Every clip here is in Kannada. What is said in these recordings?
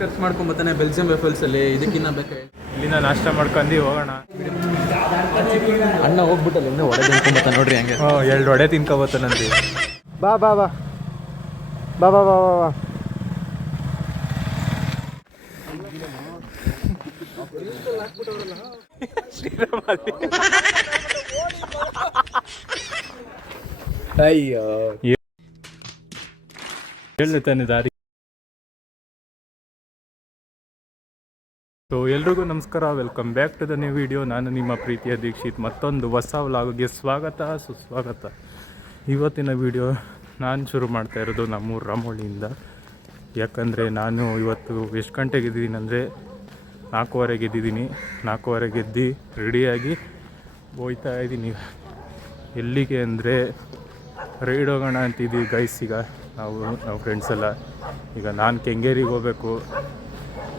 ಖರ್ಚು ಮಾಡ್ಕೊಂಬತ್ತಾನೆ ಬೆಲ್ಜಿಯಂ ವೆಫಲ್ಸ್ ಅಲ್ಲಿ. ಇದಕ್ಕಿನ್ನ ಬೇಕಾ? ಇಲ್ಲಿಂದ ನಾಷ್ಟ ಮಾಡ್ಕೊಂಡು ಹೋಗೋಣ. ಅಣ್ಣ ಹೋಗ್ಬಿಟ್ಟಲ್ಲ ಇನ್ನೂ ಒಡೆ ತಿನ್ಕೊಂಬತ್ತ ನೋಡ್ರಿ ಹಂಗೆ. 2 ವಡೆ ತಿನ್ಕೊಬತ್ತಾನಂತೆ. ಬಾ ಬಾ ಬಾ ಬಾ ಬಾ ಬಾ ಬಾ ಬಾ. ಅಯ್ಯೋ ಹೇಳ್ತಾನೆ ದಾರಿ. ಸೊ ಎಲ್ರಿಗೂ ನಮಸ್ಕಾರ, welcome back to the new video. ನಾನು ನಿಮ್ಮ ಪ್ರೀತಿಯ ದೀಕ್ಷಿತ್. ಮತ್ತೊಂದು ಹೊಸ ವ್ಲಾಗ್ಗೆ ಸ್ವಾಗತ ಸುಸ್ವಾಗತ. ಇವತ್ತಿನ ವಿಡಿಯೋ ನಾನು ಶುರು ಮಾಡ್ತಾ ಇರೋದು ನಮ್ಮೂರು ರಾಮೋಳಿಯಿಂದ. ಯಾಕಂದರೆ ನಾನು ಇವತ್ತು ಎಷ್ಟು ಗಂಟೆಗೆ ಎದ್ದಿದ್ದೀನಿ ಅಂದರೆ 4:15 ಎದ್ದಿದ್ದೀನಿ. 4:15 ಎದ್ದು ರೆಡಿಯಾಗಿ ಹೋಗ್ತಾ ಇದ್ದೀನಿ. ಎಲ್ಲಿಗೆ ಅಂದರೆ ರೈಡ್ ಹೋಗೋಣ ಅಂತಿದ್ದೀವಿ ಗೈಸ್. ಈಗ ನಾವು ಫ್ರೆಂಡ್ಸ್ ಎಲ್ಲ ಈಗ ನಾನು ಕೆಂಗೇರಿಗೆ ಹೋಗಬೇಕು.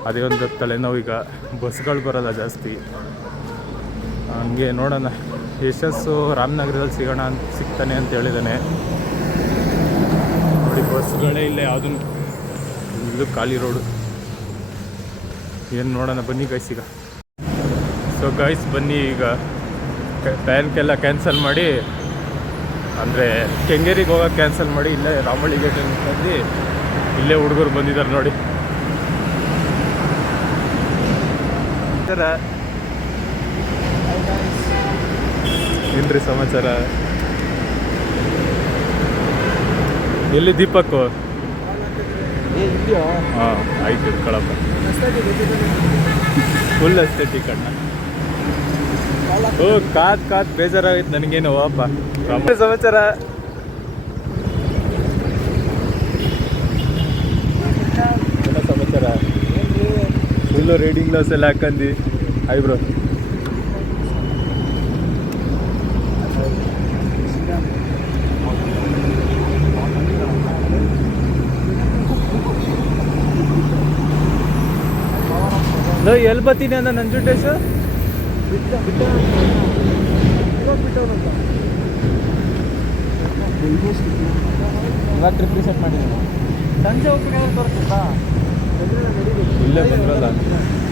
ಅದೇ ಒಂದು ತಲೆನೋವು. ಈಗ ಬಸ್ಗಳು ಬರೋಲ್ಲ ಜಾಸ್ತಿ. ಹಂಗೆ ನೋಡೋಣ. ಯಶಸ್ಸು ರಾಮನಗರದಲ್ಲಿ ಸಿಗ್ತಾನೆ ಅಂತ ಹೇಳಿದ್ದಾನೆ. ನೋಡಿ ಬಸ್ಗಳೇ ಇಲ್ಲ ಯಾವುದೂ. ಇದು ಖಾಲಿ ರೋಡು. ಏನು ನೋಡೋಣ ಬನ್ನಿ ಗೈಸ್ ಈಗ. ಸೊ ಗೈಸ್ ಬನ್ನಿ ಈಗ ಪ್ಲ್ಯಾನ್ಗೆಲ್ಲ ಕ್ಯಾನ್ಸಲ್ ಮಾಡಿ, ಅಂದರೆ ಕೆಂಗೇರಿಗೆ ಹೋಗೋಕೆ ಕ್ಯಾನ್ಸಲ್ ಮಾಡಿ ಇಲ್ಲೇ ರಾಮಳ್ಳಿಗೆ ಬಂದು ಇಲ್ಲೇ ಹುಡುಗರು ಬಂದಿದ್ದಾರೆ ನೋಡಿ. ಏನ್ರಿ ಸಮಾಚಾರ? ಎಲ್ಲಿ ದೀಪಕ್ಕು? ಹಾಂ ಆಯ್ತು ಇಟ್ಕೊಳಪ್ಪ. ಫುಲ್ ಅಸ್ಥೆಟಿಕ್ ಅಣ್ಣ. ಓ ಕಾದ್ ಬೇಜಾರಾಗೈತೆ ನನಗೇನು. ಅಪ್ಪ ಸಮಾಚಾರ ಸಮಾಚಾರ ಫುಲ್ಲು ರೀಡಿಂಗ್ ಗ್ಲಾಸ್ ಎಲ್ಲ ಹಾಕಂದು. Hi bro. ಎಲ್ಲಿ ಬರ್ತೀನಿ ಅಂದ ನಂಜುಂಡೇಶ? ಇವಾಗ ಟ್ರಿಪ್ ರಿಸೆಟ್ ಮಾಡಿದ್ದೀನಿ. ಸಂಜೆ ಹೋಗ್ಬೇಕಾದ್ರೆ ಬರುತ್ತಾ? ಇಲ್ಲೇ ಬಂದ್ರಲ್ಲ.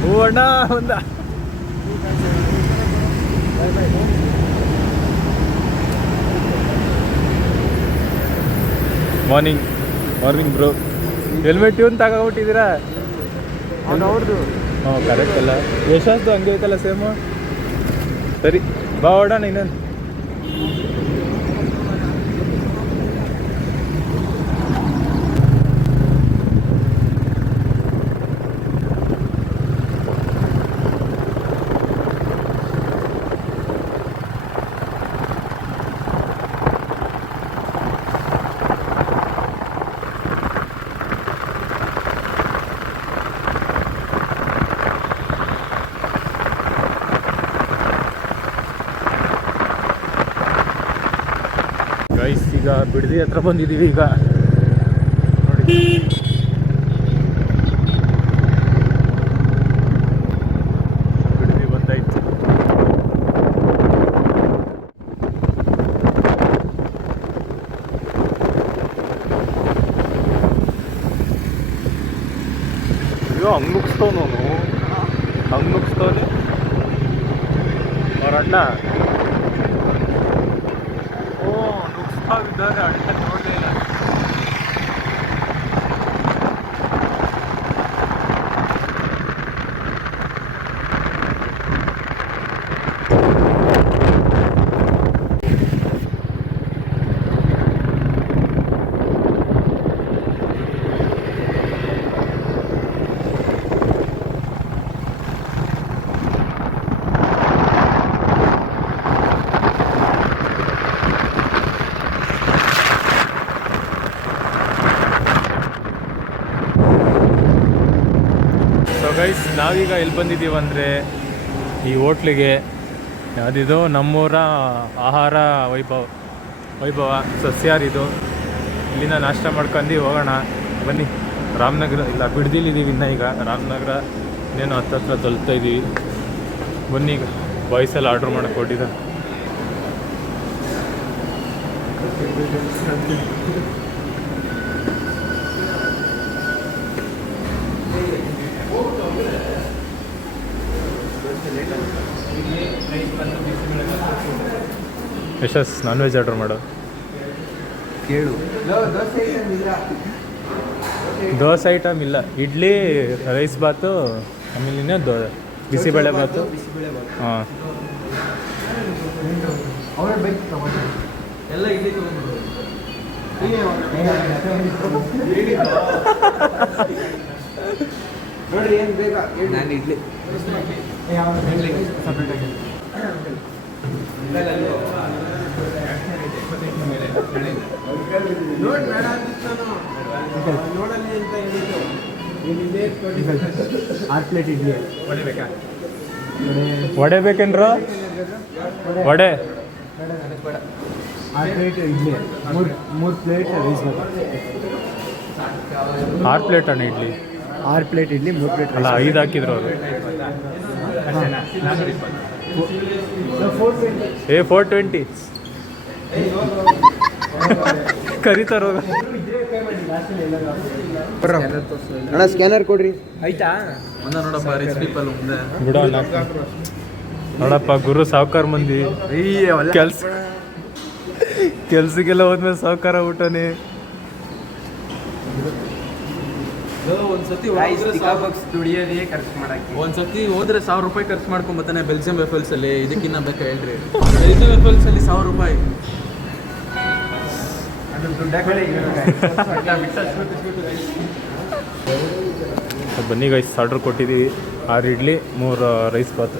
ಹೂ ಅಣ್ಣ ಒಂದ ಮಾರ್ನಿಂಗ್ ಬ್ರೋ. ಹೆಲ್ಮೆಟ್ ಇವನ್ ತಗೊಂಡ್ಬಿಟ್ಟಿದ್ದೀರಾ? ಅವ್ರದ್ದು ಹಾಂ ಕರೆಕ್ಟ್ ಅಲ್ಲ. ಯಶಸ್ದು ಹಂಗೆ ಐತಲ್ಲ ಸೇಮು. ಸರಿ ಬಾ ಹೊಡೋಣ ಇನ್ನೊಂದು. ಗೈಸ್ ಈಗ ಬಿಡದಿ ಹತ್ರ ಬಂದಿದ್ದೀವಿ. ಈಗ ನೋಡಿ ಬಿಡದಿ ಬಂದಾಯ್ತು. ಅಯ್ಯೋ ಹಂಗೆ ನುಗ್ಸ್ತವನು ಹಂಗೆ ನುಗ್ಸ್ತವನೆ ಅವ್ರ ಅಣ್ಣ. ಇದ್ದಾರೆ ಅಣ್ಣ ನೋಡಲೇ ಇಲ್ಲ. ಗೈಸ್ ನಾವೀಗ ಎಲ್ಲಿ ಬಂದಿದ್ದೀವಿ ಅಂದರೆ ಈ ಹೋಟ್ಲಿಗೆ. ಅದಿದು ನಮ್ಮೂರ ಆಹಾರ ವೈಭವ ಸಸ್ಯಾರಿದು. ಇಲ್ಲಿಂದ ನಾಷ್ಟ ಮಾಡ್ಕೊಂಡು ಹೋಗೋಣ ಬನ್ನಿ. ರಾಮನಗರ ಇಲ್ಲ ಬಿಡದಿಲ್ಲಿದ್ದೀವಿ ಇನ್ನು. ಈಗ ರಾಮನಗರ ಇನ್ನೇನು ಹತ್ತತ್ರ ತಲುಪ್ತಾ ಇದ್ದೀವಿ. ಬನ್ನಿ ಈಗ ಬಾಯ್ಸೆಲ್ಲ ಆರ್ಡ್ರ್ ಮಾಡೋಕ್ಕೆ ಹೊಟ್ಟಿದ್ದಾರೆ. ಯಶಸ್ ನಾನ್ ವೆಜ್ ಆರ್ಡರ್ ಮಾಡು. ಕೇಳು. ದೋಸೆ ಐಟಮ್ ಇಲ್ಲ, ಇಡ್ಲಿ, ರೈಸ್ ಬಾತು, ಆಮೇಲೆ ಇನ್ನೊಂದು ಬಿಸಿಬೇಳೆ ಬಾತು. ಹಾಂ, ಎಲ್ಲ ಇಡ್ಲಿ ತೊಗೊಂಡ್ಬಿಡು. ನೋಡ್ರಿ ಏನು ಬೇಕಾ ನಾನು ಇಡ್ಲಿ. ನೋಡಿ ಬೇಡ ಅಂತಿತ್ತು ನಾನು. ನೋಡಲ್ಲಿ ಅಂತ ಹೇಳಿದ್ದು. ಏನಿದೆ 6 ಪ್ಲೇಟ್ ಇಡ್ಲಿ. ವಡೆ ಬೇಕಾ? ವಡೆ ಬೇಕೇನ್ರ? Vada 6 plate idli, 3 plate rice bath. 6 plate ಅಣ್ಣ ಇಡ್ಲಿ. 6 ಪ್ಲೇಟ್ ಇಡ್ಲಿ, 3 ಪ್ಲೇಟ್ ಅಲ್ಲ 5 ಹಾಕಿದ್ರು ಅವರು. 420 ಕರೀತಾರ. ಅಣ್ಣ ಸ್ಕ್ಯಾನರ್ ಕೊಡ್ರಿ. ಆಯ್ತಾ? ಒಂದ ನೋಡಪ್ಪ, ರಿಚ್ ಪೀಪಲ್ ಮುಂದೆ ಬಿಡೋ ಅಣ್ಣ. ನೋಡಪ್ಪ, ಗುರು ಸಾವುಕಾರ ಮಂದಿ ಕೆಲ್ಸಕ್ಕೆಲ್ಲ ಹೋದ್ಮೇಲೆ ಸಾವುಕಾರ ಊಟನೇ. ಒಂದ್ಸತಿ ಹೋದ್ರೆ 1000 ರೂಪಾಯಿ ಖರ್ಚು ಮಾಡ್ಕೊಂಬತ್ತಾನೆ ಬೆಲ್ಜಿಯಂ ವೆಫಲ್ಸ್ ಅಲ್ಲಿ. ಇದಕ್ಕಿನ್ನ ಬೇಕಾ ಹೇಳ್ರಿ? ಬೆಲ್ಜಿಯಂ ವೆಫಲ್ಸ್ ಅಲ್ಲಿ 1000 ರೂಪಾಯಿ. ಬನ್ನಿ ಗೈಸ್, ಆರ್ಡ್ರ್ ಕೊಟ್ಟಿದ್ದೀವಿ. 6 idli, 3 rice bath.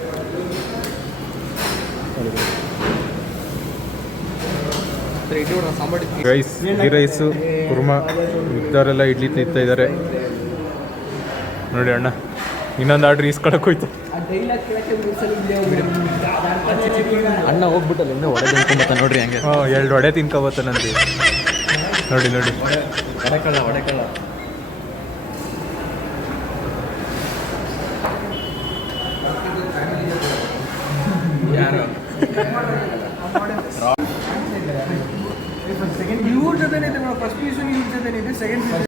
Rice, ghee rice, kurma ಇದ್ದವರೆಲ್ಲ ಇಡ್ಲಿ ತಿಂತಾ ಇದ್ದಾರೆ ನೋಡಿ ಅಣ್ಣ. ಇನ್ನೊಂದು ಆರ್ಡ್ರ್ ಈಸ್ಕೊಳಕ್ಕೆ ಹೋಯ್ತು. ಅಣ್ಣ ಹೋಗ್ಬಿಟ್ಟಲ್ಲ ಇನ್ನೂ ಒಡೆ ತಿನ್ಕೊಂಬತ್ತ ನೋಡ್ರಿ ಹಂಗೆ. 2 ವಡೆ ತಿನ್ಕೊಬತ್ತಾನಂತೆ. ನೋಡಿ ನೋಡಿ, ಒಡೆಕಳ್ಳ. ಯಾರು ಇವ್ರ ಜೊತೆ ಫಸ್ಟ್ ಪೀಸು ಇವ್ರ ಜೊತೆ ಸೆಕೆಂಡ್ ಪೀಸ್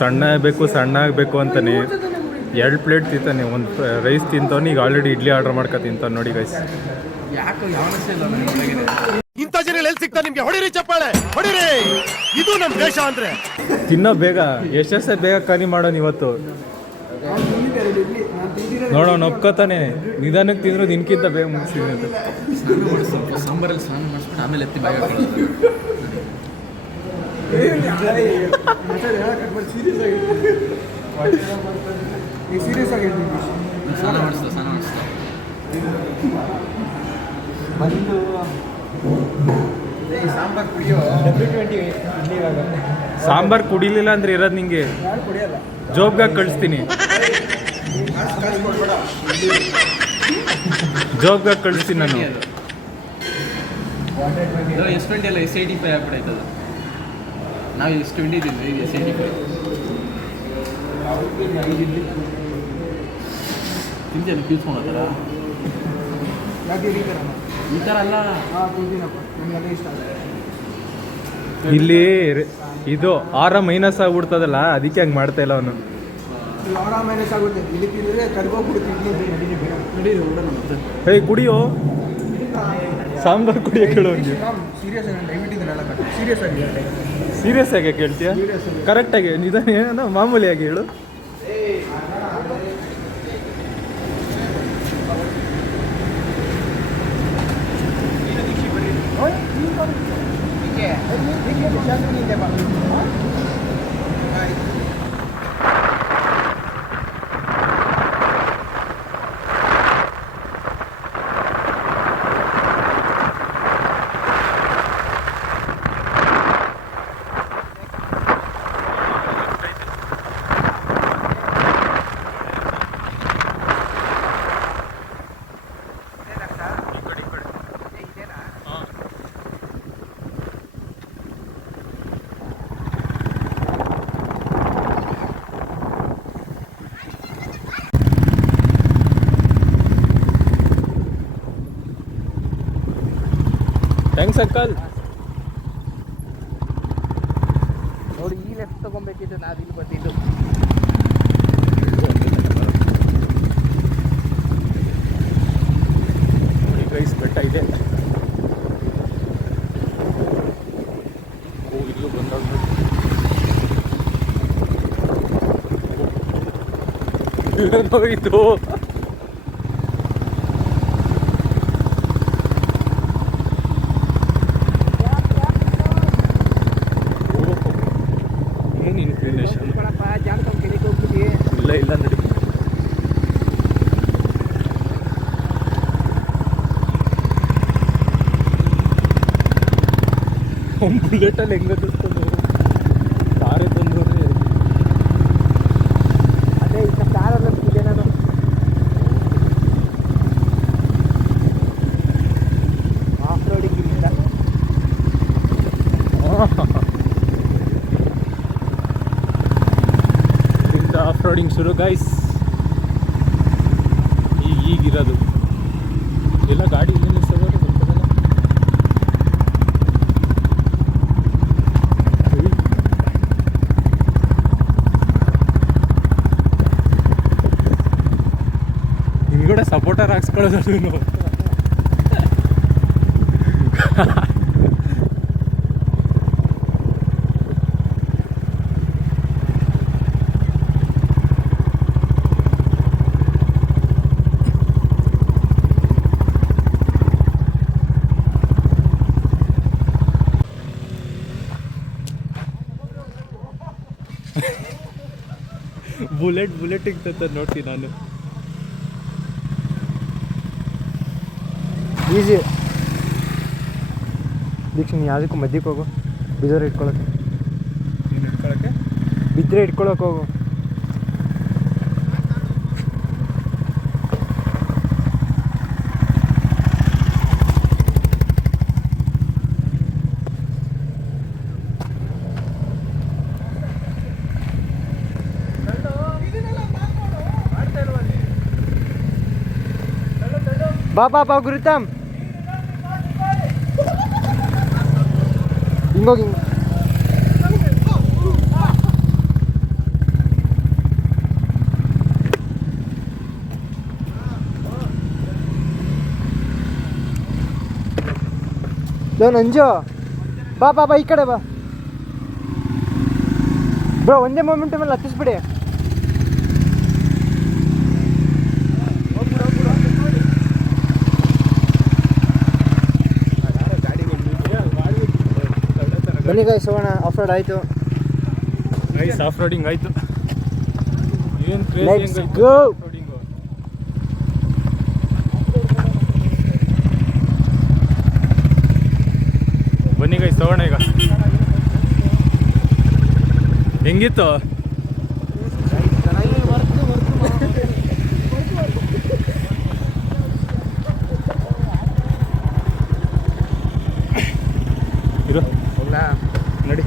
ಸಣ್ಣ ಆಗಬೇಕು ಅಂತಾನೆ 2 ಪ್ಲೇಟ್ ತಿಂತಾನೆ. ಒಂದು ರೈಸ್ ತಿಂತಾನೆ. ಈಗ ಆಲ್ರೆಡಿ ಇಡ್ಲಿ ಆರ್ಡರ್ ಮಾಡ್ಕೊ ತಿಂತಾನೆ ನೋಡಿ ಗೈಸ್. ಯಾಕೆ ಯಾವನಸೇ ಇಲ್ಲ ನನಗೆ. ಇಂಥ ಜನ ಎಲ್ಲಿ ಸಿಗ್ತಾ ನಿಮ್ಗೆ? ಹೊಡಿರಿ ಚಪ್ಪಾಳೆ, ಹೊಡಿರಿ. ಇದು ನಮ್ಮ ದೇಶ ಅಂದ್ರೆ. ತಿನ್ನೋ ಬೇಗ, ಎಷ್ಟೇ ಬೇಗ ಖಾಲಿ ಮಾಡೋನು ಇವತ್ತು. ನೋಡೋಣ ಒಪ್ಕೋತಾನೆ. ನಿಧಾನಕ್ಕೆ ತಿಂದ್ರು ನಿನ್ಕಿಂತ ಬೇಗ ಮುಗಿಸಿದ್ವಿ ಅಂತ. ಸ್ನಾನ ಮಾಡಿಸ್ಬೇಕು, ಸಾಂಬಾರಲ್ಲಿ ಸ್ನಾನ ಮಾಡಿಸ್ಬಿಟ್ಟು ಆಮೇಲೆ ಎತ್ತಿ ಬಾಯಿ ಹಾಕೊಳ್ಳೋದು. ಸೀರಿಯಸ್ ಆಗಿ ಸ್ನಾನ ಮಾಡಿಸ್ತಾ ಸಾಂಬಾರ್ ಕುಡಿಯೋ W20 ಇಡ್ಲಿ ಇವಾಗ. ಸಾಂಬಾರ್ ಕುಡಿಲಿಲ್ಲ ಅಂದ್ರೆ ಇರೋದು ನಿಂಗೆ ಕುಡಿಯಲ್ಲ. ಜೋಬ್ಗಾಗಿ ಕಳಿಸ್ತೀನಿ. ಜೋಬ್ಗಾಗಿ ಕಳಿಸ್ತೀನಿ ನಾನು. S20 ಎಲ್ಲ S85 ಆಗ್ಬಿಡೈತದ. ನಾವು S20 ಇದ್ದೀವಿ, ಇದು S85. ತಿಂತೇನೆ ಕೀಳ್ಸ್ಕೊಳತ್ತಾರ. ಯಾಕೆ ಈ ಥರ ಅಲ್ಲ. ತಿಂತೀನಪ್ಪ, ನನಗೆ ಇಷ್ಟ ಆಗುತ್ತೆ. ಇಲ್ಲಿ ಇದು -, ಆಗ್ಬಿಡ್ತದಲ್ಲ, ಅದಕ್ಕೆ ಹಂಗೆ ಮಾಡ್ತಾ ಇಲ್ಲ ಅವನು. ಮೈನಸ್ ಆಗುತ್ತೆ. ಇಲ್ಲಿ ತಿಂದರೆ ಕರ್ಗೋಗ್ಬಿಡುತ್ತೆ ಇಡ್ಲಿ. ನಡೀರಿ ಹೊರಡೋಣ ಮತ್ತೆ. ಹೇ ಕುಡಿಯೋ, ಸಾಂಬಾರು ಕುಡಿಯೋ ಕೇಳೋ. ಸೀರಿಯಸ್ ಆಗಿ ದಯವಿಟ್ಟು ಇದನ್ನೆಲ್ಲ ಸೀರಿಯಸ್ ಆಗಿ ಸೀರಿಯಸ್ ಆಗಿ ಕೇಳ್ತೀಯ? ಕರೆಕ್ಟಾಗಿ ನಿಧಾನ ಏನೋ ಮಾಮೂಲಿಯಾಗಿ ಹೇಳು. Thanks uncle. ನೋಡಿ, ಈ ಲೆಫ್ಟ್ ತಗೊಬೇಕಿತ್ತು, ನಾವು ಇಲ್ಲಿ ಬಂದಿದ್ದು. ಇದೆ. ಓ ಇಲ್ಲೂ ಬಂದಾಗ ಇದು ಏನು ಇನ್ಕ್ಲಿನೇಷನ್ ಇಲ್ಲ ಇಲ್ಲ ನಡಿ. ಬುಲೆಟಲ್ಲಿ ಹೆಂಗೆ ತಂದು ಕಾರೇ ತಂದವ್ರೆ. ಅದೇ ಈಗ ಕಾರಲ್ಲಿ ಇದೆ ನಾನು ಆಫ್ ರೋಡಿಂಗ್ ಇಲ್ಲಿಂದ ಇಲ್ಲಿಂದ ಆಫ್ ರೋಡಿಂಗ್ ಶುರು ಗೈಸ್. ಈಗಿರೋದು ಎಲ್ಲ ಗಾಡಿ ಇಲ್ಲಿ ನಿಲ್ಸೋದು ಗೊತ್ತದಲ್ಲ. ಹಿಂದ್ಗಡೆ ಸಪೋರ್ಟರ್ ಹಾಕ್ಸ್ಕೊಳ್ಳೋದು ಅದನ್ನು. ಬುಲೆಟ್ ಇರ್ತದೆ ನೋಡ್ತೀನಿ ನಾನು. ಈಸಿ ದೀಕ್ಷೆ ನೀ ಯಾವುದಕ್ಕೂ ಮಧ್ಯಕ್ಕೆ ಹೋಗು, ಬಿದ್ದೋರೆ ಇಟ್ಕೊಳಕ್ಕೆ. ನೀನು ಇಟ್ಕೊಳಕ್ಕೆ ಬಿದ್ದರೆ ಇಟ್ಕೊಳಕ್ಕೆ ಹೋಗು. ಬಾ ಗುರುತಮ್ ಹಿಂಗೋಗಿ ಹಿಂಗೆ. ನಂಜು ಬಾ ಈ ಕಡೆ ಬಾ ಬ್ರೋ. ಒಂದೇ ಮೂಮೆಂಟ್ ಮೇಲೆ ಹತ್ತಿಸ್ಬಿಡಿ. ಬನ್ನಿ ಗಾಯ್ಸ್ ಹೋಗೋಣ. ಆಫ್ ರೋಡ್ ಆಯಿತು ಗೈಸ್, ಆಫ್ ರೋಡಿಂಗ್ ಆಯಿತು. ಏನು Let's go. ಬನ್ನಿ ಗೈಸ್ ಹೋಗೋಣ ಈಗ. ಹೆಂಗಿತ್ತು? ಇರು ನಡಿ.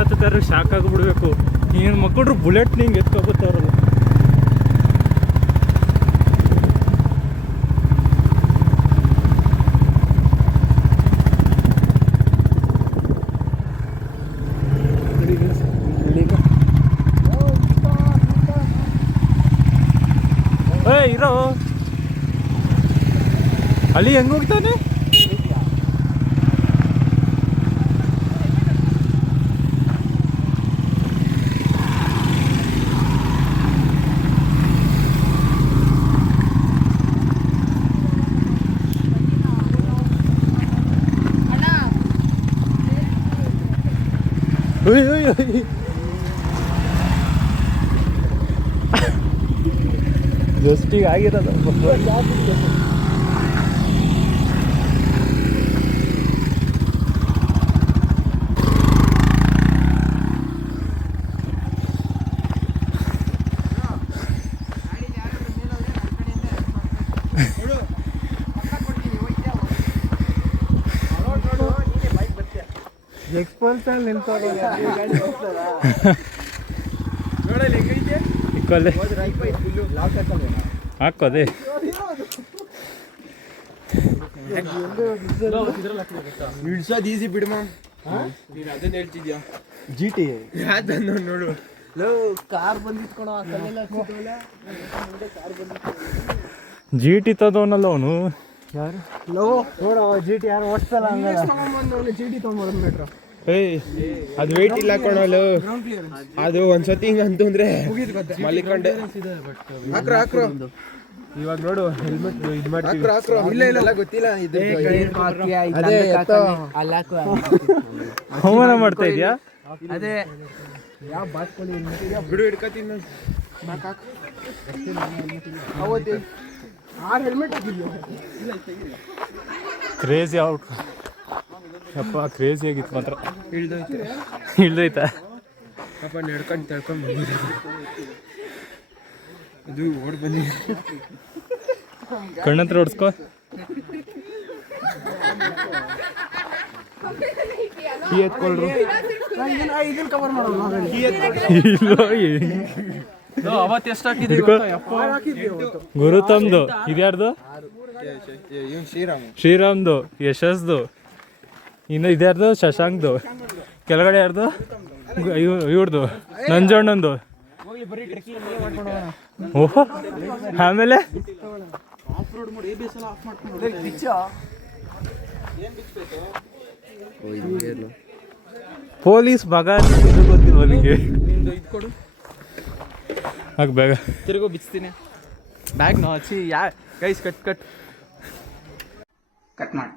ಹತ್ತುತ್ತಾರೆ ಶಾಕ್ ಆಗಿಬಿಡ್ಬೇಕು. ಏನು ಮಕ್ಕಳು ಬುಲೆಟ್ ನಿಂಗೆ ಎತ್ಕೊಬತ್ತಾರಲ್ಲ. ಇರೋ ಅಲ್ಲಿ ಹೆಂಗೆ ಹೋಗ್ತಾನೆ? ಜಸ್ಟಿಗೆ ಆಗಿರೋದು. ನೋಡಲ್ಲಿ ಹೆಂಗೈತೆ ಇಕ್ಕಲ್ಲೇ ಹಾಕೋದೆ ಇಳ್ಸೋದು ಈಸಿ ಬಿಡು ಮ್ಯಾಮ್. ನೀನು ಅದನ್ನ ಹೇಳ್ತಿದ್ಯಾ? ಯಾವ್ದನ್ನು ನೋಡು. ಜಿ ಟಿ ತದವನಲ್ಲ ಅವನು. ಏಯ್ ಅದು ವೆಯ್ಟ್ ಇಲ್ಲ ಕೊಡೋಲು. ಅದು ಒಂದ್ಸತಿ ಹಿಂಗ ಅಂತಂದ್ರೆ ಮಲಿಕೊಂಡೆ. ಹಾಕ್ರೋ ಇವಾಗ ನೋಡು ಹೆಲ್ಮೆಟ್ ಇದು ಮಾಡ್ತೀವಿ. ಇಲ್ಲ ಗೊತ್ತಿಲ್ಲ ಇದು. ಅವಮಾನ ಮಾಡ್ತಾ ಇದೆಯಾ? ಅದೇ ಯಾವ ಬಾತ್ಕೊಳ್ಳಿ ಬಿಡು ಹಿಡ್ಕತೀನಿ ಅವತ್ತೇ 6 ಹೆಲ್ಮೆಟ್ ಹಾಕಿದ್ಯೋ. ಕ್ರೇಜಿ ಔಟ್ ಯಪ್ಪ, ಕ್ರೇಜಿ ಆಗಿತ್ತು ಮಾತ್ರ. ಇಳ್ದೈತಾ ಪಾಪ ನಡ್ಕೊಂಡು ತಳ್ಕೊಂಡು ಬಂದಿದ್ದೆ. ಅದು ಓಡ್ ಬಂದಿದೆ. ಕಣ್ಣತ್ರ ಹೊಡ್ಸ್ಕೊ. ಕೀ ಎತ್ಕೊಳ್ರು. ಇದನ್ನ ಕವರ್ ಮಾಡೋಣ. ಅವತ್ತು ಎಷ್ಟು ಹಾಕಿದೆ ಗುರು ತಮ್ದು ಇದ್ಯಾರ್ದು? ಶ್ರೀರಾಮ್ ಶ್ರೀರಾಮ್ದು, ಯಶಸ್ದು, ಇನ್ನು ಇದ್ಯಾರ್ದು? ಶಶಾಂಕ್ದು. ಕೆಳಗಡೆ ಯಾರ್ದು? ಇವ್ರದ್ದು ನಂಜಣ್ಣಂದು. ಓಹೋ, ಆಮೇಲೆ ಪೊಲೀಸ್ ಮಗ ಇದು ಗೊತ್ತಿಲ್ವ ನಿಮಗೆ? ಇದು ಕೊಡು, ಹಾಕ್ ಬೇಗ. ತಿರುಗೋ ಬಿಚ್ತೀನಿ ಬ್ಯಾಗ್ ಹಚ್ಚಿ. ಗೈಸ್ ಕಟ್ ಮಾಡಿ.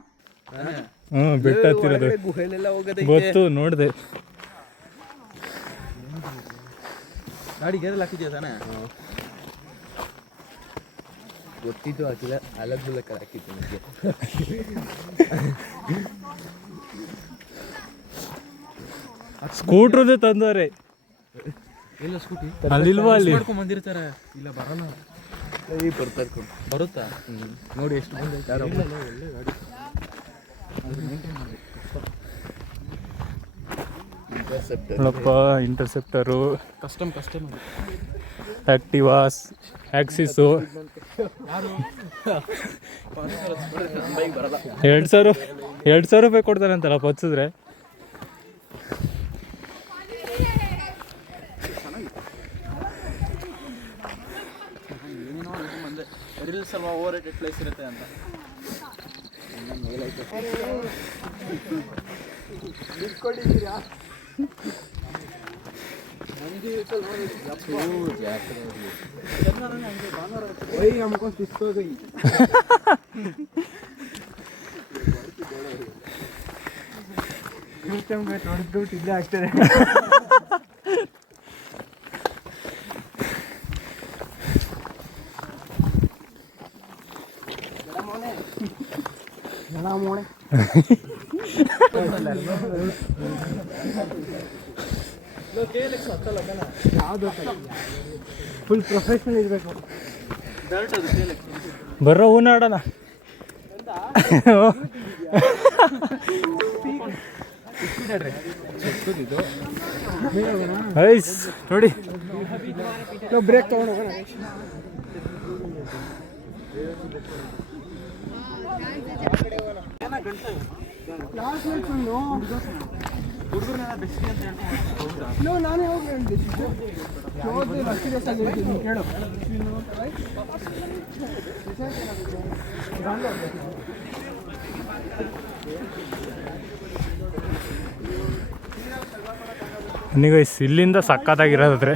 ಹ್ಞೂ, ಬೆಟ್ಟ ಹತ್ತಿರೋದು ಗುಹೆಲೆಲ್ಲ ಹೋಗೋದೈತೆ. ಗೊತ್ತು, ನೋಡಿದೆ. ಗಾಡಿ ಗೇರಲ್ಲಿ ಹಾಕಿದ್ಯಾ ತಾನೇ? ಗೊತ್ತಿದ್ದು ಹಾಕಿಲ್ಲ, ಅಲಗ್ ಬುಲಕ್ ಹಾಕಿತ್ತು ನನಗೆ. ಸ್ಕೂಟ್ರದ್ದು ತಂದವ್ರೆ. ಇಲ್ಲ ಸ್ಕೂಟಿ ಅಲ್ಲಿಲ್ವಾ? ಅಲ್ಲಿ ಮಾಡ್ಕೊಂಡ್ ಬಂದಿರ್ತಾರೆ. ಇಲ್ಲ ಬರಲ್ಲ. ಬರುತ್ತಾ? ನೋಡಿ ಎಷ್ಟು ಬಂದೈತೆ. ನೋಡಪ್ಪ, ಇಂಟರ್ಸೆಪ್ಟರು, ಕಸ್ಟಮ್ ಆಕ್ಟಿವಾಸ್, ಆಕ್ಸಿಸು. 2,000 ರೂಪಾಯಿ ಕೊಡ್ತಾರೆ ಅಂತಲ್ಲ ಪಚ್ಚಿದ್ರೆ. ರೀಲ್ಸ್ ಅಲ್ವಾ, ಓವರ್ ರೇಟೆಡ್ ಪ್ಲೇಸ್ ಇರುತ್ತೆ ಅಂತ. ಇಲ್ಲೇ ಆಗ್ತದೆ. ಫುಲ್ ಪ್ರೊಫೆಷನಲ್ ಇರಬೇಕು. ಬರ್ರೋ ಹೂನ ಆಡೋಣ. ಐಸ್ ನೋಡಿ, ಬ್ರೇಕ್ ತಗೊಂಡು ನಾನೇ ಹೋಗಿ ಕೇಳು. ಗೈಸ್ ಇಲ್ಲಿಂದ ಸಕ್ಕತ್ತಾಗಿರೋದಾದ್ರೆ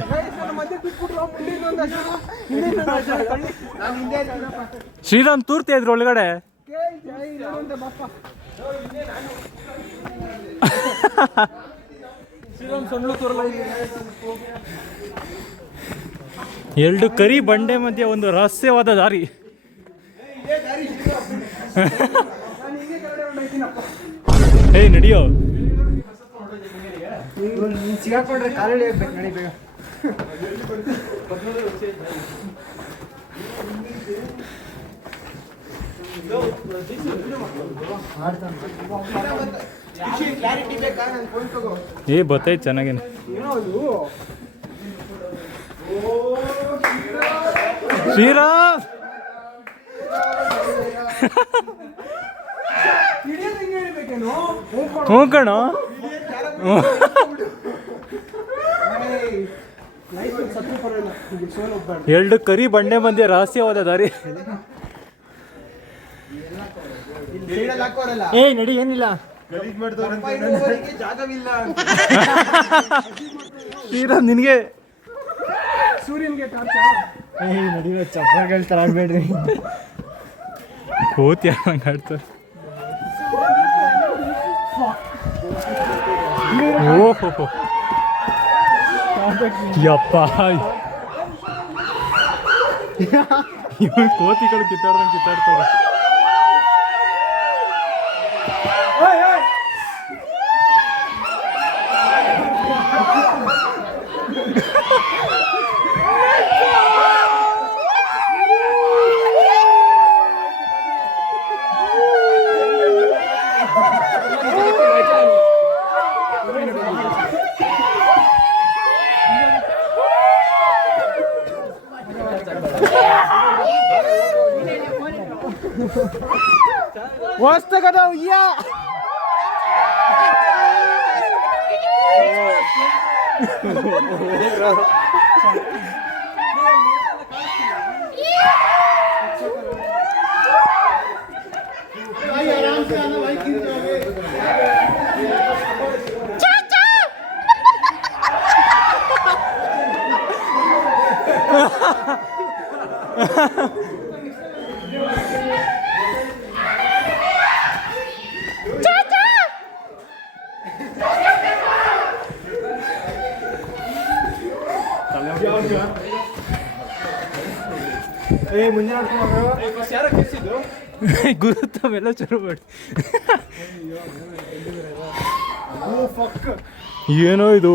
ಶ್ರೀರಾಮ್ ತೂರ್ತಿ ಇದ್ರ ಒಳಗಡೆ. ಎರಡು ಕರಿ ಬಂಡೆ ಮಧ್ಯೆ ಒಂದು ರಹಸ್ಯವಾದ ದಾರಿ. ಏಯ್ ನಡಿಯೋ, ಸಿಗಾಕೊಂಡ್ರೆ ಕಾಲಲ್ಲಿ ಆಗ್ಬೇಕು. ನಡಿ ಬೇಗ. ಕ್ಲಾರಿಟಿ ಬೇಕಾ ನಾನು ಫೋನ್ ತಗೋ ಏ ಬತ್ತೈತೆ ಚೆನ್ನಾಗೇನೆ. ಏನೋ ಅದು ಶ್ರೀರಾಮ್ ಹ್ಞೂ ಕಣೋ. ಎರಡು ಕರಿ ಬಂಡೆ ಮಧ್ಯೆ ರಹಸ್ಯವಾದ ದಾರಿ. ಏ ನಡಿ ಏನಿಲ್ಲ. ಜಾಗವಿಲ್ಲ ಶ್ರೀರಾಮ್ ನಿನಗೆ ಸೂರ್ಯನ್ಗೆ ಟಾರ್ಚ ನಡಿವ ಚಪ್ಪಲ್ಗಳು ತರಬೇಡ್ರಿ. ಕೋತಿ ಹಂಗೆ ಆಡ್ತಾರೆ. ಓಹೋ ಯಪ್ಪ ಇವ್ರು ಕೋತಿಗಳು ಕಿತ್ತಾಡ್ತಾರೆ. ಮಸ್ತ್ ಕದ ಉಯ್ಯ ಗುರುತ್ತವೆಲ್ಲ ಚರು ಮಾಡಿ. ಏನೋ ಇದು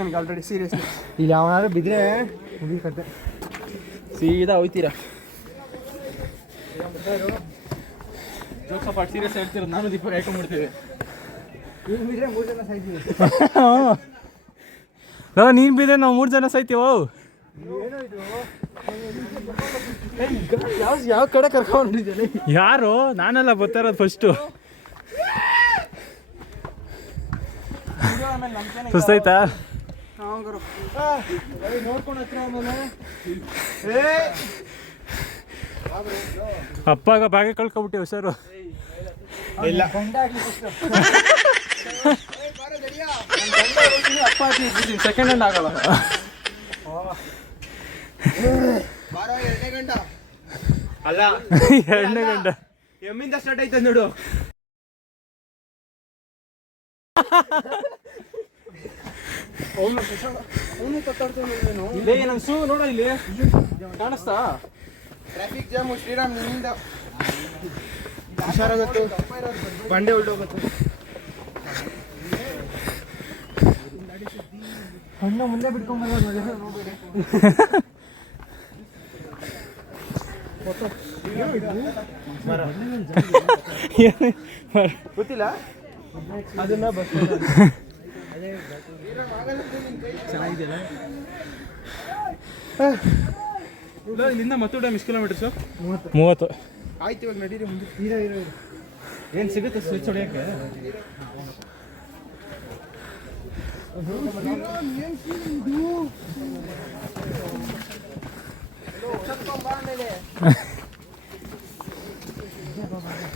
ನನಗೆ ಆಲ್ರೆಡಿ ಸೀರಿಯಸ್ ಇಲ್ಲಿ ಅವನಾದ್ರು ಬಿದ್ರೆ ಮುಗಿಕತ್ತೆ ಸೀದಾ ಹೋಯ್ತೀರಾ. ಸ್ವಲ್ಪ ಸೀರಿಯಸ್ ಹೇಳ್ತೀರ, ನಾನು ದೀಪ ಹಾಕೊಂಡ್ಬಿಡ್ತೀವಿ. ಬಿದ್ರೆ 3 ಜನ ಸಾಯ್ತೀವಿ. ನೀನು ಬಿದ್ದೆ ನಾವು 3 ಜನ ಸಾಯ್ತೀವೋ. ಯಾವ ಕಡೆ ಕರ್ಕೊಂಡಿದ್ದೇನೆ? ಯಾರು? ನಾನೆಲ್ಲ ಬರ್ತಾರದು ಫಸ್ಟು. ಸುಸ್ತಾಯ್ತಾ? ನೋಡ್ಕೊಂಡು ಹತ್ರ ಆಮೇಲೆ ಅಪ್ಪಾಗ ಬಾಗೆ ಕಳ್ಕೊಬಿಟ್ಟಿ ಹುಷಾರು. ಇಲ್ಲ ಸೆಕೆಂಡ್ ಹ್ಯಾಂಡ್ ಆಗಲ್ಲ. ಅಲ್ಲ 2ನೇ ಗಂಟೆ ಎಮ್ಮಿಂದ ಸ್ಟಾರ್ಟ್ ಆಯ್ತದ ನೋಡು. ಇಲ್ಲಿ ನನ್ನ ಶೂ ನೋಡ, ಇಲ್ಲಿ ಕಾಣಿಸ್ತಾ? Traffic jam. ಶ್ರೀರಾಮ್ ನಿನ್ನಿಂದ ಹುಷಾರಾಗತ್ತು, ಬಂಡೆ ಹೊಲ್ಟೋಗತ್ತು. ಅಣ್ಣ ಮುಂದೆ ಬಿಟ್ಕೊಂಡ್ಬರೋದು ನೋಡ್ಬೇಡಿ. ಗೊತ್ತಿಲ್ಲ ಅದನ್ನ ಬಸ್ ಚೆನ್ನಾಗಿದೆಯಲ್ಲ. ಇಲ್ಲಿಂದ ಮತ್ತೂಡ ಎಷ್ಟು ಕಿಲೋಮೀಟರ್ಸು? 30. ಆಯ್ತು, ಇವಾಗ ನಡೀರಿ ಮುಂದೆ. ಏನು ಸಿಗುತ್ತೆ ಸ್ವಿಚ್ ಹೊಡೆಯೋಕ್ಕೆ?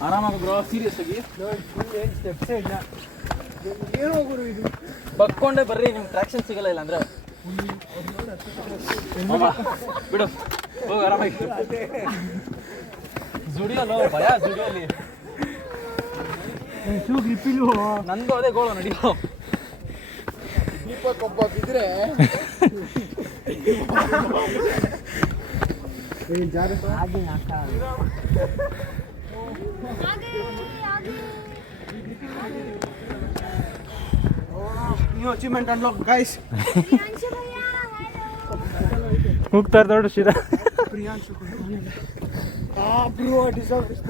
ಆರಾಮಾಗಿ ಬ್ರೋ, ಸೀರಿಯಸ್ ಆಗಿ ಸ್ಟೆಪ್ಸೇ ಇಲ್ಲ. ಏನು ಹೋಗೋರು ಇದು? ಬಕ್ಕೊಂಡೆ ಬರ್ರಿ, ನಿಮ್ಗೆ ಟ್ರಾಕ್ಷನ್ ಸಿಗಲ್ಲ. ಇಲ್ಲ ಅಂದ್ರೆ ಬಿಡು, ಹೋಗಿ ಆರಾಮಾಗಿ. ಜುಡಿಯೋಲ್ಲ ಭಯ, ಜುಡಿಯೋಲಿ ನಂದು ಅದೇ ಗೋಳು. ನಡಿಯೋ ದೀಪಕ್ಕೊಬ್ಬ ಬಿದ್ರೆ ನ್ಯೂ ಅಚೀವ್ಮೆಂಟ್ ಅನ್ಲಾಕ್ ಗೈಸ್. ಹೋಗ್ತಾರೆ ನೋಡು Sira. Priyanshu bro deserve this.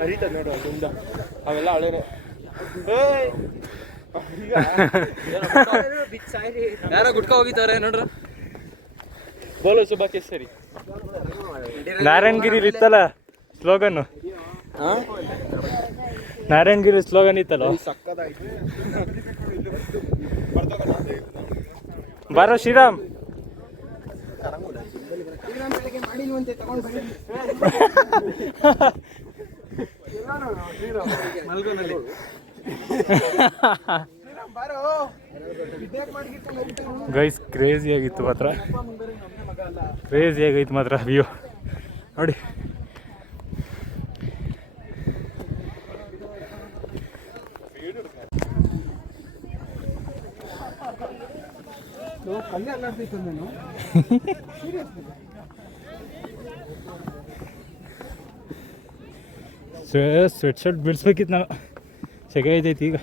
ಹರಿತದ ನೋಡು ಅಲ್ಲಿಂದ ಅವೆಲ್ಲ ಹಳೆನೆ. ಯಾರೋ ಗುಟ್ಕ ಹೋಗಿದ್ದಾರೆ ನೋಡ್ರ. ಬೋಲೋ ಶುಭ ಕೇಸರಿ. ನಾರಾಯಣಗಿರಿ ಇತ್ತಲ್ಲ ಸ್ಲೋಗನ್, ನಾರಾಯಣಗಿರಿ ಸ್ಲೋಗನ್ ಇತ್ತಲ್ಲ. ಬಾರೋ ಶ್ರೀರಾಮ್. ಗೈಸ್ ಕ್ರೇಜಿ ಆಗಿತ್ತು ಮಾತ್ರ, ಕ್ರೇಜಿ ಆಗೈತೆ ಮಾತ್ರ ವ್ಯೂ ನೋಡಿ. ಸ್ವೆಟ್ ಶರ್ಟ್ ಬಿಡಿಸ್ಬೇಕಿತ್ತು ನಾನು, ಸೆಕೆ ಐತೈತಿ ಈಗ.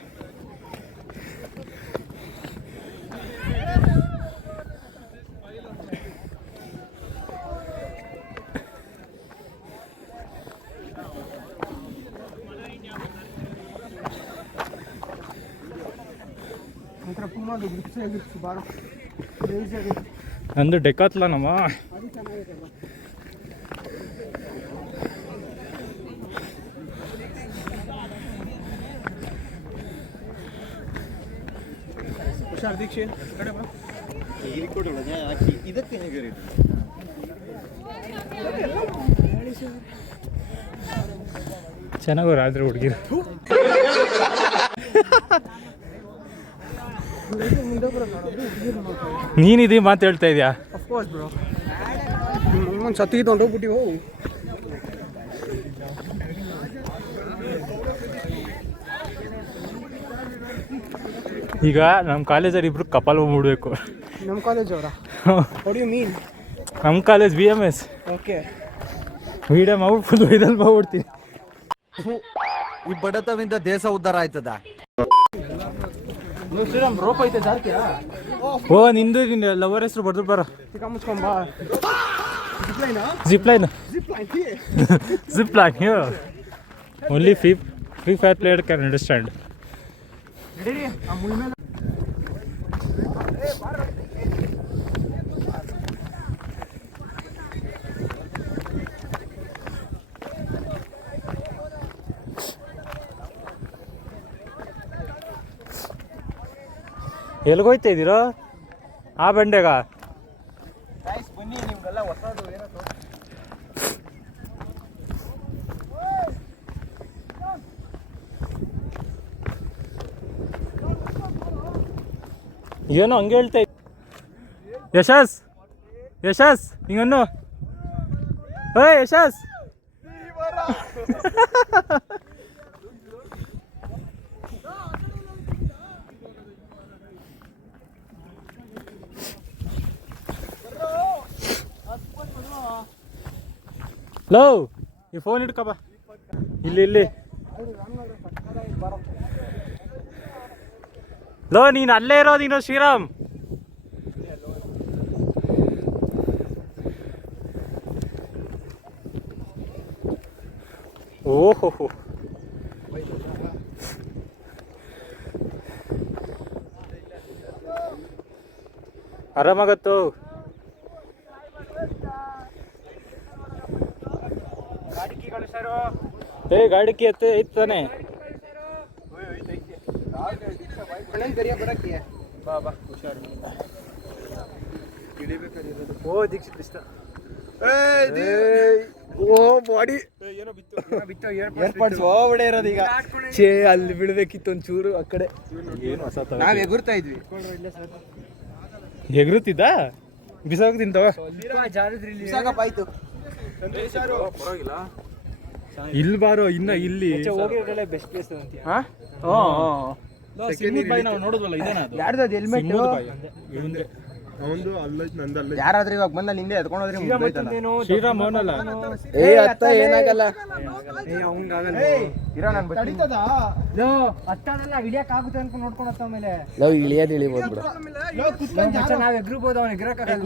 ನಂದು ಡೆಕಾತ್ಲಾನಮ್ಮ. ಹುಷಾರ್ ದೀಕ್ಷೆ ಕಡೆ ಬಾ. ಇದಕ್ಕೆ ಹೇಗೆ ಚೆನ್ನಾಗವ್ರು ಆದ್ರೆ ಹುಡುಗಿರು. ನೀನಿದೀ ಮಾತು ಹೇಳ್ತಾ ಇದೆಯಾ? ಅಫ್ಕೋರ್ಸ್ ಬ್ರೋ, ಒಂದು ಸತಿ ತೊಗೊಂಡೋಗ್ಬಿಟ್ಟು ಹೋಗು. ಈಗ ನಮ್ಮ ಕಾಲೇಜಲ್ಲಿ ಇಬ್ರು ಕಪಲ್ ಹೋಗ್ಬಿಡ್ಬೇಕು. ನಮ್ಮ ಕಾಲೇಜ್ ಅವರ? What you mean? ನಮ್ಮ ಕಾಲೇಜ್ BMS. ಓಕೆ, ವಿಡಿಯೋ ಮಾಡ್ಬಿಟ್ಟು ಇದಲ್ಲಿ ಮಾಡ್ಬಿಡ್ತೀನಿ. ಈ ಬಡತವಿಂದ ದೇಶ ಉದ್ಧಾರ ಆಯ್ತದ. ಶ್ರೀರಾಮ್ ರೋಪ್ ಐತೆ ಜಾರ್ತಿಯಾ? ಓ ನಿಂದು ಲವರ್ ಹೆಸರು ಬರ್ದು ಬರೋ. ಚಿಕ್ಕ ಮುಚ್ಕೊಂಬಾ. Zip line, zip line here only free fire player can understand. ಎಲ್ಗೋಯ್ತಾ ಇದ್ದೀರೋ ಆ ಬಂಡೆಗ? ಬನ್ನಿ, ನಿಮ್ಗೆಲ್ಲ ಹೊಸದು ಏನೋ ಏನೋ ಹಂಗೆ ಹೇಳ್ತಾ ಇದ್ದ. ಯಶಸ್ ಹಿಂಗನ್ನು. ಏಯ್ ಯಶಸ್, ಲೋ ಈ ಫೋನ್ ಇಟ್ಕಪ್ಪ. ಇಲ್ಲಿ ಲೋ ನೀನು ಅಲ್ಲೇ ಇರೋದು ನೀನು ಶ್ರೀರಾಮ್. ಓಹೋ ಆರಾಮಾಗತ್ತು. ಏ ಗಾಡಿ ಕೀ ಐತ್ ತಾನೆ? ಓ ದೀಕ್ಷಿತ್ ಇಷ್ಟ. ಓ ಬಾಡಿ ಏನೋ ಬಿತ್ತು ಏರ್ಪಾಡ್ಸ್ ಹೋಗ್ಬಿಡೆ ಇರೋದು ಈಗ. ಛೇ, ಅಲ್ಲಿ ಬಿಡ್ಬೇಕಿತ್ತು ಒಂಚೂರು ಆ ಕಡೆ. ಏನು ಹೊಸ ನಾವ್ ಎಗುರ್ತಾ ಇದ್ವಿ. ಎಗರುತ್ತಿದ್ದ ಬಿಸಾಕ್ ತಿಂತವ. ಆಯ್ತು. ಇಲ್ಲಿ ಬಾರೋ, ಇನ್ನ ಇಲ್ಲಿ ಬೆಸ್ಟ್ ಪ್ಲೇಸ್ ಅಂತೀಯ? ನಾವು ನೋಡಿದ್ವಲ್ಲ ಇದೇನ ಅದು? ಯಾರ್ದು ಹೆಲ್ಮೆಟ್? ಅವಂದು ಅಲ್ಲೈತ್ ನಂದು ಅಲ್ಲೈತ್. ಯಾರಾದ್ರೂ ಇವಾಗ ಬಂದಲ್ಲಿ ಹಿಂದೆ ಎತ್ಕೊಂಡು ಹೋದ್ರೆ ಶ್ರೀರಾಮ್ ಅವನಲ್ಲ ಏ ಅತ್ತ ಏನಾಗಲ್ಲ. ಇರೋ ನಾನು ಹತ್ತದಲ್ಲ ಇಳಿಯಕ್ ಆಗುತ್ತೆ ಅನ್ಕೊಂಡು ನೋಡ್ಕೊಂಡು ಹತ್ತ ಆಮೇಲೆ ನಾವು ಇಳಿಯೋದು ಇಳಿಬೋದು ಬಿಡು. ನಾವ್ ಎಗ್ರಬಹುದು ಅವ್ನು ಎಗ್ರಕ್ಕಾಗಲ್ಲ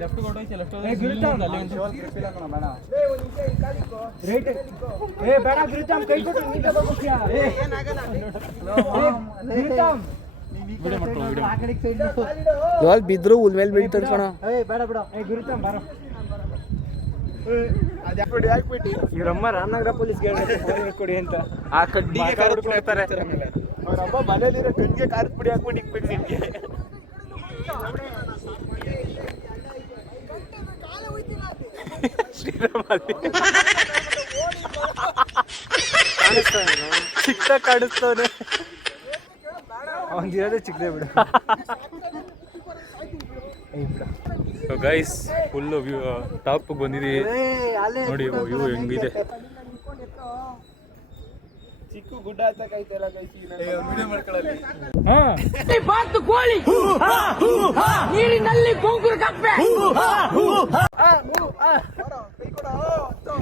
ಲೆಫ್ಟ್ ಕೊಡೋಯ್ತು ಲೆಫ್ಟ್ ರೈಟ್ ಏ ಬೇಡ ಗುರುತಾಮ್ ಕೈ ಕೊಟ್ಟು ನೀ ತಗೋತೀಯಾ ಗುರುತಾಮ್ ಆ ಕಡೆಗೆ ಸೈಡ್ ಇವಾಗ ಬಿದ್ರು ಹುಲ್ ಮೇಲೆ ಬೀಳ್ತಾರೆ ಕಣ. ಏ ಬೇಡ ಬೇಡ ಏ ಗುರುತಾಮ್ ಬಾರೋ ಇವ್ರಮ್ಮ ರಾಮನಗರ ಪೊಲೀಸ್ಗೆ ಕೊಡಿ ಅಂತ ಆ ಕಡ್ಡಿಗೆ ಕಾರದ್ ಕೊಡ್ತಾರೆ. ಅವ್ರಮ್ಮ ಮನೇಲಿರೋ ಕಣ್ಣಿಗೆ ಕಾರದ್ ಪುಡಿ ಹಾಕ್ಬಿಟ್ಟು ಇಕ್ಬೇಕು ನಿನ್ಗೆ. ಚಿಕ್ಕ ಕಾಣಿಸ್ತವನೆ ಅವನ್ ಇರೋದೇ ಚಿಕ್ಕದೇ ಬಿಡು. ಗೈಸ್ ಫುಲ್ಲು ಟಾಪ್ ಬಂದಿದ್ದೀವಿ ನೋಡಿ. ವ್ಯೂ ಹೆಂಗಿದೆ. ಚಿಕ್ಕ ಗುಡ್ಡ ಹತ್ತಕೈತಲ್ಲ ವಿಡಿಯೋ ಮಾಡ್ಕೊಳ್ಳಿ.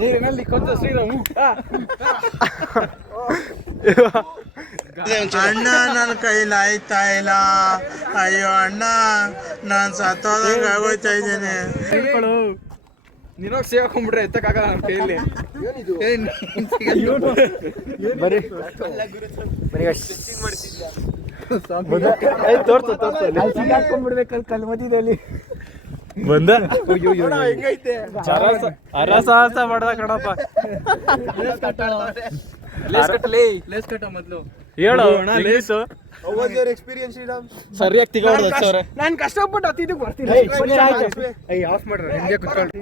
ನೀರಿನಲ್ಲಿ ಕೊಂದ ಶ್ರೀರಾಮ್. ಅಣ್ಣ ನನ್ನ ಕೈಲಿ ಆಯ್ತಾ ಇಲ್ಲ. ಅಯ್ಯೋ ಅಣ್ಣ ನಾನು ಸತ್ತೋದಂಗ ಆಗೋಯ್ತಾ ಇದ್ದೇನೆ. ನೀನೋಗಿ ಸೇರ್ಕೊಂಡ್ಬಿಟ್ರೆ ಎತ್ತಕ್ಕಾಗಲ್ಲ ನನ್ನ ಕೈಯಲ್ಲಿ. ಸಿಗಾಕೊಂಡ್ಬಿಡ್ಬೇಕಲ್ಲಿ ಕಲ್ಮತಿದಲ್ಲಿ ಬಂದ ಹೆಂಗೈತೆ ಅರಸಾಹಸ ಮಾಡ್ದ ಕಣಪ್ಪ. ಲೇಸ್ ಕಟ್ಟ ಮೊದ್ಲು ಹೇಳು ಲೇಸು ಎಕ್ಸ್ಪೀರಿಯನ್ಸ್ ಶ್ರೀರಾಮ್. ಸರಿಯಾಗಿ ತಿಗೋಡ್ದು ಹಚ್ಚವ್ರೆ. ನಾನು ಕಷ್ಟಪಟ್ಟು ಹತ್ತಿದ್ದಕ್ಕೆ ಬರ್ತೀನಿ ಆಫ್ ಮಾಡ್ರ ಹಿಂದೆ ಕುತ್ಕೊಂಡು.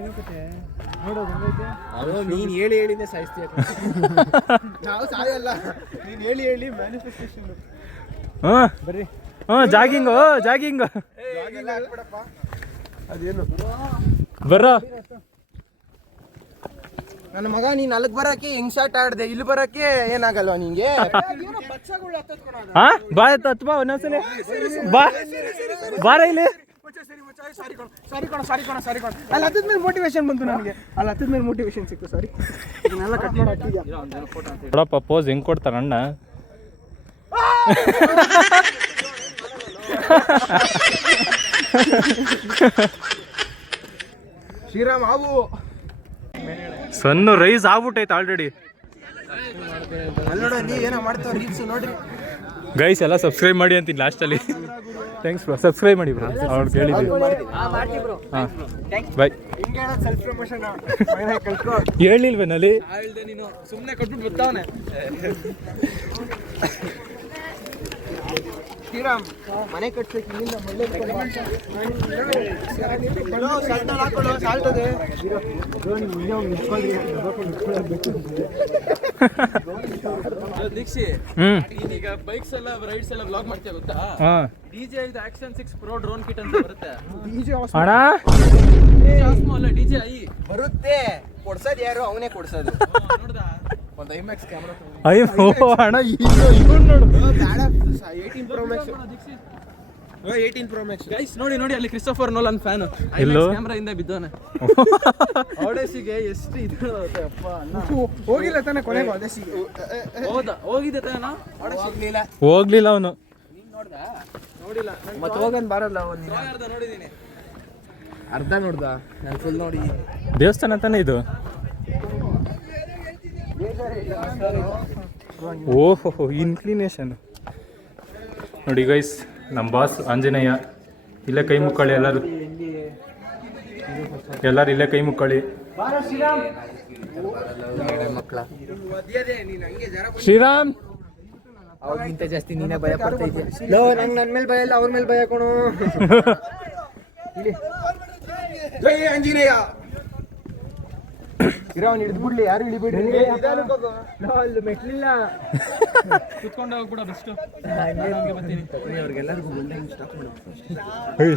ನೀನ್ ಹೇಳಿ ಹೇಳಿನೇ ಸಾಯಿಸ್ತೀಯ. ನಾವು ಸಾಯಲ್ಲ, ನೀನ್ ಹೇಳಿ ಹೇಳಿ ಮ್ಯಾನಿಫೆಸ್ಟೇಷನ್. ಜಾಗಿಂಗು ಜಾಗಿಂಗ್ ಅದೇನು ಬರ. ನನ್ನ ಮಗ ನೀನ್ ಅಲ್ಲಿಗೆ ಬರಕ್ಕೆ ಹೆಂಗ್ ಶಾಟ್ ಆಡ್ದೆ, ಇಲ್ಲಿ ಬರಕ್ಕೆ ಏನಾಗಲ್ವಾ ನಿಂಗೆ? ಹಾ ಬಾ ತತ್ ಬಾ ಒಂದೊಂದ್ಸಲಿ ಬಾ ಬಾರ ಇಲ್ಲಿ. ಅಲ್ಲಿ ಹತ್ತದ ಮೋಟಿವೇಶನ್ ಬಂತು ನನಗೆ. ಅಲ್ಲಿ ಹತ್ತದ ಮೋಟಿವೇಶನ್ ಸಿಕ್ತು. ಸಾರಿ ಇದನ್ನೆಲ್ಲ ಕಟ್ ಮಾಡಿ ಹಾಕಿದ್ಯಾ ನೋಡಪ್ಪ ಪೋಸ್ ಹೆಂಗ್ ಕೊಡ್ತಾರ ಅಣ್ಣ. ಶ್ರೀರಾಮ್ ಹಾವು ಸಣ್ಣ ರೈಸ್ ಆಗ್ಬಿಟ್ಟೈತೆ ಆಲ್ರೆಡಿ. ಅಲ್ಲಿ ನೋಡ ನೀ ಏನೋ ಮಾಡ್ತಾವ ರೀಲ್ಸ್ ನೋಡ್ರಿ. ಗೈಸ್ ಎಲ್ಲ ಸಬ್ಸ್ಕ್ರೈಬ್ ಮಾಡಿ ಅಂತೀನಿ ಲಾಸ್ಟಲ್ಲಿ. ಥ್ಯಾಂಕ್ಸ್ ಬ್ರೋ, ಸಬ್ಸ್ಕ್ರೈಬ್ ಮಾಡಿ ಬ್ರೋ. ಅವ್ರು ಕೇಳಿದ್ವಿ. ಹಾಂ ಬಾಯ್. ಸೆಲ್ಫ್ ಪ್ರಮೋಷನ್ ಹೇಳಿಲ್ವೇನಲ್ಲಿ ಹೇಳ್ದೆ ನೀನು ಸುಮ್ಮನೆ ಕೊಟ್ಬಿಟ್ಟು ಬರ್ತಾವನೆ. ಶ್ರೀರಾಮ್ ಮನೆ ಕಟ್ಬೇಕು ಇಲ್ಲಿಂದ ಒಳ್ಳೆ ದೀಕ್ಷಿ ಹ್ಮ್ ಈಗ ಬೈಕ್ಸ್ ಎಲ್ಲ ರೈಡ್ಸ್ ಎಲ್ಲ ಬ್ಲಾಗ್ ಮಾಡ್ತೀಯ ಗೊತ್ತಾ? ಹಾಂ ಡಿಜೆ ಇದು ಆಕ್ಷನ್ 6 ಪ್ರೋ ಡ್ರೋನ್ ಕಿಟ್ ಅಂತ ಬರುತ್ತೆ. ಅಣ್ಣ ಅಲ್ಲ ಡಿಜೆ ಐ ಬರುತ್ತೆ. ಕೊಡ್ಸೋದು ಯಾರು? ಅವನೇ ಕೊಡ್ಸೋದು. ನೋಡ್ದಾ ಒಂದು ಐಮ್ಯಾಕ್ಸ್ ಕ್ಯಾಮ್ರಾ ಅಯ್ಯೋ ಅಣ್ಣ ಇವನ್ ನೋಡು. 18 Pro Max. 18 Pro Max. Guys ನೋಡಿ ನೋಡಿ ಅಲ್ಲಿ ಕ್ರಿಸ್ಟೋಫರ್ ನೋಲನ್ ಫ್ಯಾನ್ ಎಲ್ಲೋ? ಕ್ಯಾಮ್ರಾ ಇಂದ ಬಿದ್ದವನೆ. ಆಡೆಸಿಗೆ ಎಷ್ಟು ಇದು ಅಪ್ಪ ಅಣ್ಣ. ಹೋಗಿಲ್ಲ ತಾನೆ ಕೊನೆಗೂ ಅದೇ ಸಿಗಿ ಹೋಗಿದೆ ತಾನ ಹೋಗ್ಲಿಲ್ಲ. ಹೋಗ್ಲಿಲ್ಲ ಅವನು. ನೀನ್ ನೋಡ್ದಾ? ನೋಡಿಲ್ಲ. ಮತ್ತೆ ಹೋಗನ್ ಬರಲ್ಲ ಅವನು. ಅರ್ಧ ನೋಡಿದೀನಿ. ಅರ್ಧ ನೋಡ್ದ, ನಾನು ಫುಲ್ ನೋಡಿ. ದೇವಸ್ಥಾನ ತಾನೇ ಇದು. ಓಹೋ ಇನ್ಕ್ಲಿನೇಷನ್ ನೋಡಿ ಗೈಸ್. ನಮ್ಮ ಬಾಸ್ ಆಂಜನೇಯ. ಇಲ್ಲೇ ಕೈ ಮುಕ್ಕೊಳ್ಳಿ ಎಲ್ಲರೂ. ಎಲ್ಲರೂ ಇಲ್ಲೇ ಕೈ ಮುಕ್ಕೊಳ್ಳಿ. ಶ್ರೀರಾಮ್ ಅವ್ರಿಗಿಂತ ಜಾಸ್ತಿ ನೀನೇ ಭಯ ಪಡ್ತಾ ಇದೆಯಾ? ನಂಗೆ ನನ್ನ ಮೇಲೆ ಭಯ ಇಲ್ಲ, ಅವ್ರ ಮೇಲೆ ಭಯ ಕೊಡು. ಜೈ ಆಂಜನೇಯ. ಇರೋ ಅವ್ನು ಹಿಡಿದು ಬಿಡ್ಲಿ, ಯಾರು ಹಿಡಿಬಿಡ್ರಿ. ಅಲ್ಲಿ ಮೆಟ್ಲಿಲ್ಲ ಕುತ್ಕೊಂಡು ಹೋಗ್ಬಿಡ ಬೆಸ್ಟ್. ಅವ್ರಿಗೆಲ್ಲರಿಗೂ ಬಿಲ್ಡಿಂಗ್ ಸ್ಟಾಪ್ ಮಾಡು.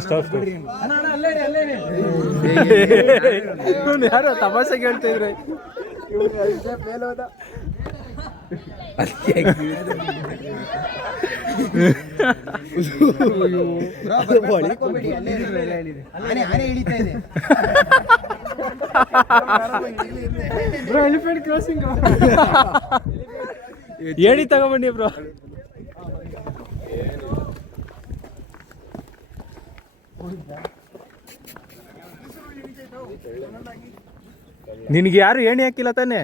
ಸ್ಟಾಪ್. ಅಣ್ಣ ಅಲ್ಲೇ ಅಲ್ಲೇ ಯಾರು ತಮಾಷೆಗೆ ಹೇಳ್ತಾ ಇದ್ರೆ ಬ್ರೋ ಎಲಿಫೆಂಟ್ ಕ್ರಾಸಿಂಗ್ ಏಡಿ ತಗೊಂಬನ್ನಿ ಬ್ರೋ. ನಿನಗೆ ಯಾರು ಏಣಿ ಹಾಕಿಲ್ಲ ತಾನೆ?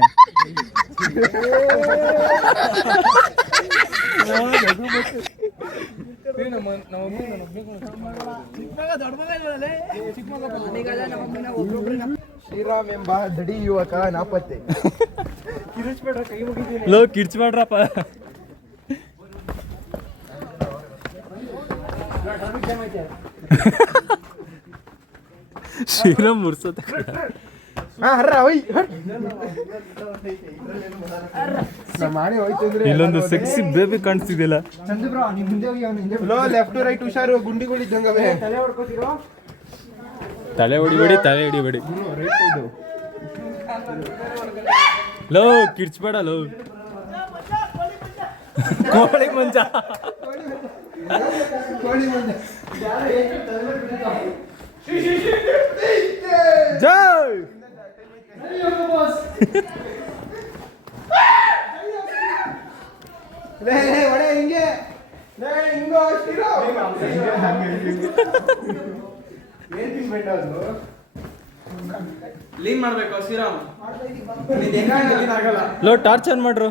ಶ್ರೀರಾಮ್ ಎಂಬ ದಡಿ ಯುವಕ ನಾಪತ್ತೆ. ಲೋ ಕಿಡ್ಸ್ಬೇಡ್ರಪ್ಪ. ಶ್ರೀರಾಮ್ ಮುರ್ಸೋತ ಇಲ್ಲೊಂದು ಸೆಕ್ಸಿ ಬೇಬಿ ಕಾಣಿಸ್ತಿದ್ದಿಲ್ಲ. ಲೆಫ್ಟ್ ರೈಟ್ ಹುಷಾರು, ಗುಂಡಿಗಳಿದ್ದಂಗವೆ. ತಲೆ ಹೊಡಿಬೇಡಿ, ತಲೆ ಹೊಡಿಬೇಡಿ. Low ಕಿಡ್ಸ್ಬೇಡ low. ಕೋಳಿ ಮಂಜ. ಜೈ ಹಿಂಗೆ ಲೀನ್ ಮಾಡ್ಬೇಕು ಶ್ರೀರಾಮ್. ಲೋ ಟಾರ್ಚ್ ಆನ್ ಮಾಡ್ರು.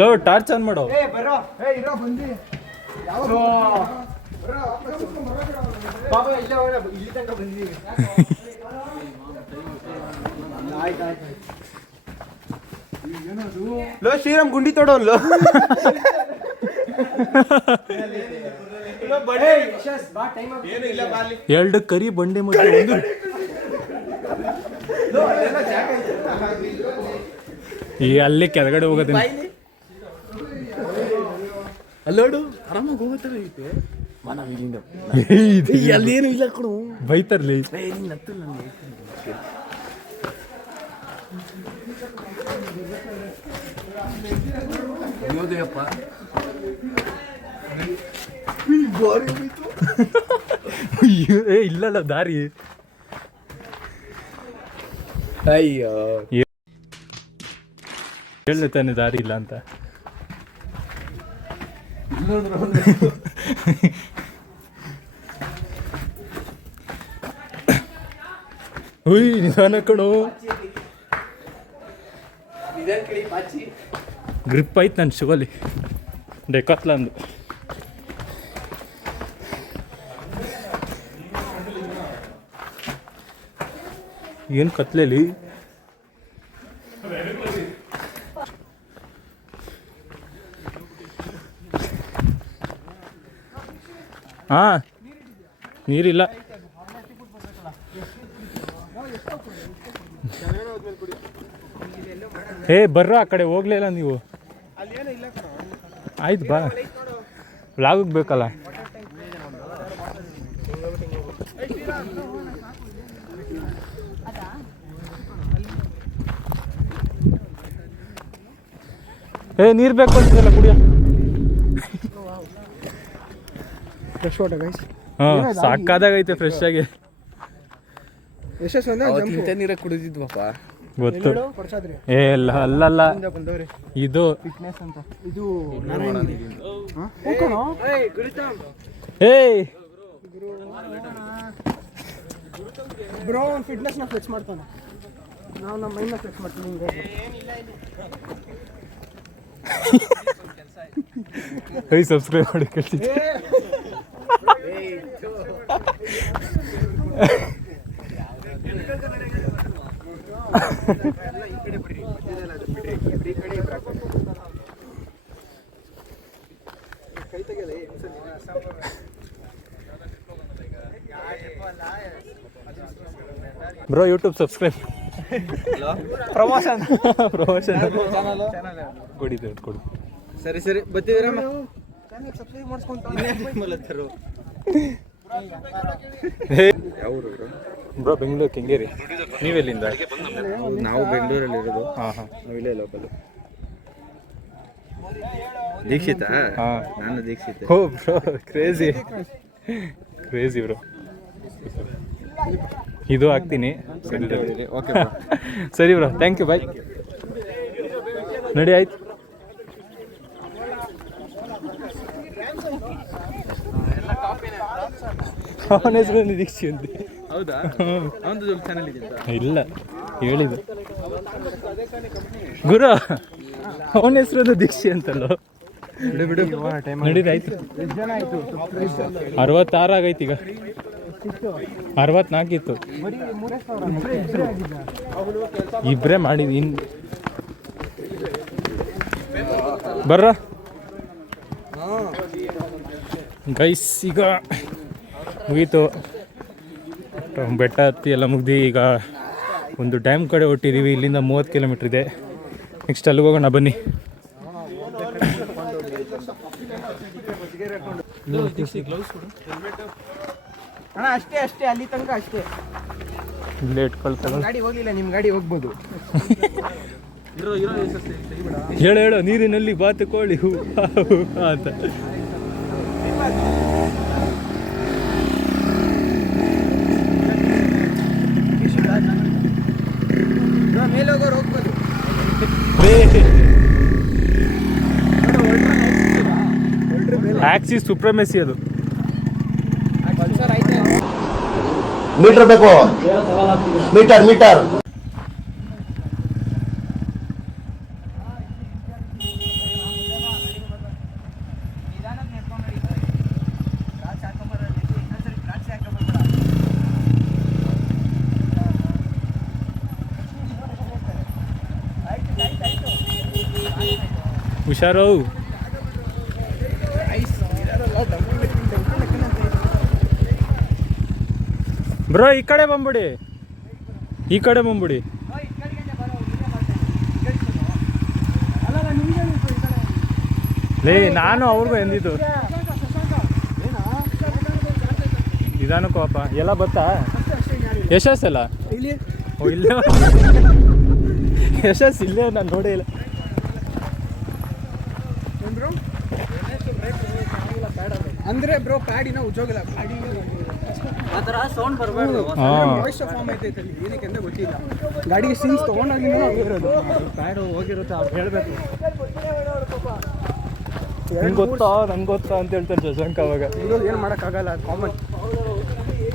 ಲೋ ಟಾರ್ಚ್ ಆನ್ ಮಾಡು. ಲೋ ಶ್ರೀರಾಮ್ ಗುಂಡಿ ತೊಡೋನ್ಲು. ಎರಡು ಕರಿ ಬಂಡೆ ಮಧ್ಯೆ ಒಂದು ಈ ಅಲ್ಲಿ ಕೆಳಗಡೆ ಹೋಗೋದಿಲ್ಲ. ಅಲ್ಲೋಡು ಆರಾಮಾಗಿ ಹೋಗುತ್ತರ ಐತೆ. ಅಲ್ಲೇನು ಇಲ್ಲ ಕೊಡು ಬೈತಾರ್ಲಿ. ಯೋದಯಪ್ಪ ಏ ಇಲ್ಲಲ್ಲ ದಾರಿ. ಅಯ್ಯೋ ಹೇಳ ತಾನೆ ದಾರಿ ಇಲ್ಲ ಅಂತ. ಹುಯ್ ನಿಧಾನ ಕಣೋ. ಗ್ರಿಪ್ ಆಯ್ತು ನನ್ನ ಶುಗಲಿ ಡೆಕಾತ್ಲಂದು. ಏನು ಕತ್ಲೇಲಿ ಹಾಂ ನೀರಿಲ್ಲ. ಏ ಬರ್ರ ಆ ಕಡೆ ಹೋಗ್ಲಿಲ್ಲ ನೀವು. ಆಯ್ತು ಬಾ, ವ್ಲಾಗಿಗೆ ಬೇಕಲ್ಲ. ಏ ನೀರು ಬೇಕು ಅಂತಿಲ್ಲ ಕುಡಿಯ. Fresh water guys. ಹಾಂ ಸಾಕಾದಾಗೈತೆ ಫ್ರೆಶ್ ಆಗಿ. ಯಶಸ್ ಇಂಥ ನೀರೇ ಕುಡಿದಿದ್ವಪ್ಪ ಗೊತ್ತು. ಕೊಡ್ಸಾದ್ರಿ ಏ ಅಲ್ಲಲ್ಲ ಇದು ಫಿಟ್ನೆಸ್ ಅಂತ ಇದು ಏಯ್ ಬ್ರೋ ಒಂದು ಫಿಟ್ನೆಸ್ನ ಫ್ಲೆಕ್ಸ್ ಮಾಡ್ತಾನೆ. ನಾವು ನಮ್ಮ ಮೈಂಡ್ನ ಫ್ಲೆಕ್ಸ್ ಮಾಡ್ತೀವಿ. ಹಿಂಗೆ ಸಬ್ಸ್ಕ್ರೈಬ್ ಮಾಡಿ ಕಳ್ಸಿದ್ದೆ. Bro YouTube subscribe. ಪ್ರಮೋಷನ್ ಕೊಡಿ ಕೊಡು. ಸರಿ ಸರಿ ಬರ್ತಿದ್ದೀರಮ್ಮ. ಸಬ್ಸ್ಕ್ರೈಬ್ ಮಾಡಿಸ್ಕೊಂತ ಬ್ರೋ ಬೆಂಗಳೂರು ಕೆಂಗೇರಿ. ನೀವೆಲ್ಲಿಂದ? ನಾವು ಬೆಂಗಳೂರಲ್ಲಿ ಇರೋದು. ಹಾಂ ಹಾಂ. ನಾವು ಇಲ್ಲೇ ಲೋಕಲ್. ದೀಕ್ಷಿತ? ಹಾಂ, ನಾನು ದೀಕ್ಷಿತ. ಓ ಬ್ರೋ, ಕ್ರೇಜಿ ಬ್ರೋ. ಇದು ಹಾಕ್ತೀನಿ. ಓಕೆ ಸರಿ ಬ್ರೋ, ಥ್ಯಾಂಕ್ ಯು, ಬಾಯ್. ನಡಿ, ಆಯ್ತು. ಅವನ ಹೆಸರು ನಿರೀಕ್ಷೆ ಅಂತೆ. ಹೌದಾ? ಅವನದು ಚಾನಲ್ ಇದೆ ಅಂತ? ಇಲ್ಲ, ಹೇಳಿದ್ದು ಗುರು. ಅವನ ಹೆಸರು ದೀಕ್ಷೆ ಅಂತಲ್ಲೋ. ಬಿಡು ನಡೀರಿ, ಆಯ್ತು. 66 ಆಗೈತಿ ಈಗ. 64 ಇತ್ತು. ಇಬ್ಬರೇ ಮಾಡಿದ್ವಿ. ಬರ್ರ ಗೈಸ್, ಈಗ ಮುಗೀತು. ಬೆಟ್ಟ ಹತ್ತಿ ಎಲ್ಲ ಮುಗ್ದು ಈಗ ಒಂದು ಡ್ಯಾಮ್ ಕಡೆ ಹೊಟ್ಟಿದ್ದೀವಿ. ಇಲ್ಲಿಂದ 30 ಕಿಲೋಮೀಟ್ರ್ ಇದೆ. ನೆಕ್ಸ್ಟ್ ಅಲ್ಲಿಗೆ ಹೋಗೋಣ, ಬನ್ನಿ. ಅಣ್ಣ ಅಷ್ಟೇ ಅಲ್ಲಿ ತನಕ ಅಷ್ಟೇ. ಇಲ್ಲೇ ಇಟ್ಕೊಳ್ತಾರೆ. ಗಾಡಿ ಹೋಗ್ಲಿಲ್ಲ, ನಿಮ್ಮ ಗಾಡಿ ಹೋಗ್ಬೋದು. ಹೇಳು ನೀರಿನಲ್ಲಿ ಬಾತು ಕೋಳಿ ಹೂ ಅಂತ. ಮೇಲೆ ಹೋಗೋರು ಹೋಗ್ಬೋದು. ಆಕ್ಸಿಸ್ ಸುಪ್ರಮೆಸಿ ಅದು. ಮೀಟರ್ ಬೇಕು, ಮೀಟರ್. ಹುಷಾರು. ಬ್ರೋ, ಈ ಕಡೆ ಬಂದ್ಬಿಡಿ. ಲೇ, ನಾನು ಅವ್ರಿಗೂ ಎಂದಿದ್ದು ನಿಧಾನಕ್ಕಪ್ಪ. ಎಲ್ಲ ಬತ್ತಾ? ಯಶಸ್ಸಲ್ಲ? ಓ, ಇಲ್ಲೇ ಯಶಸ್ ಇಲ್ಲೇ, ನಾನು ನೋಡೇ ಇಲ್ಲ. ಅಂದ್ರೆ ಬ್ರೋ ಪ್ಯಾಡಿನ ಉಜ್ಜೋಗಿಲ್ಲ. ಆ ಥರ ಸೌಂಡ್ ಬರಬಾರ್ದು. ವಾಯ್ಸ್ ಫಾರ್ಮ್ ಐತೈತೆ ಅಲ್ಲಿ, ಏನಕ್ಕೆ ಅಂತ ಗೊತ್ತಿಲ್ಲ. ಗಾಡಿಗೆ ಸಿನ್ಸ್ ತೊಗೊಂಡಾಗಿಂದ ಹೋಗಿರೋದು. ಪ್ಯಾಡು ಹೋಗಿರುತ್ತೆ, ಅವ್ರು ಹೇಳಬೇಕು. ನಿಂಗೆ ಗೊತ್ತಾ, ನಂಗೆ ಗೊತ್ತಾ ಅಂತ ಹೇಳ್ತಾರೆ ಶಶಾಂಕ್ ಅವಾಗ. ಇದು ಏನು ಮಾಡೋಕ್ಕಾಗಲ್ಲ, ಕಾಮನ್.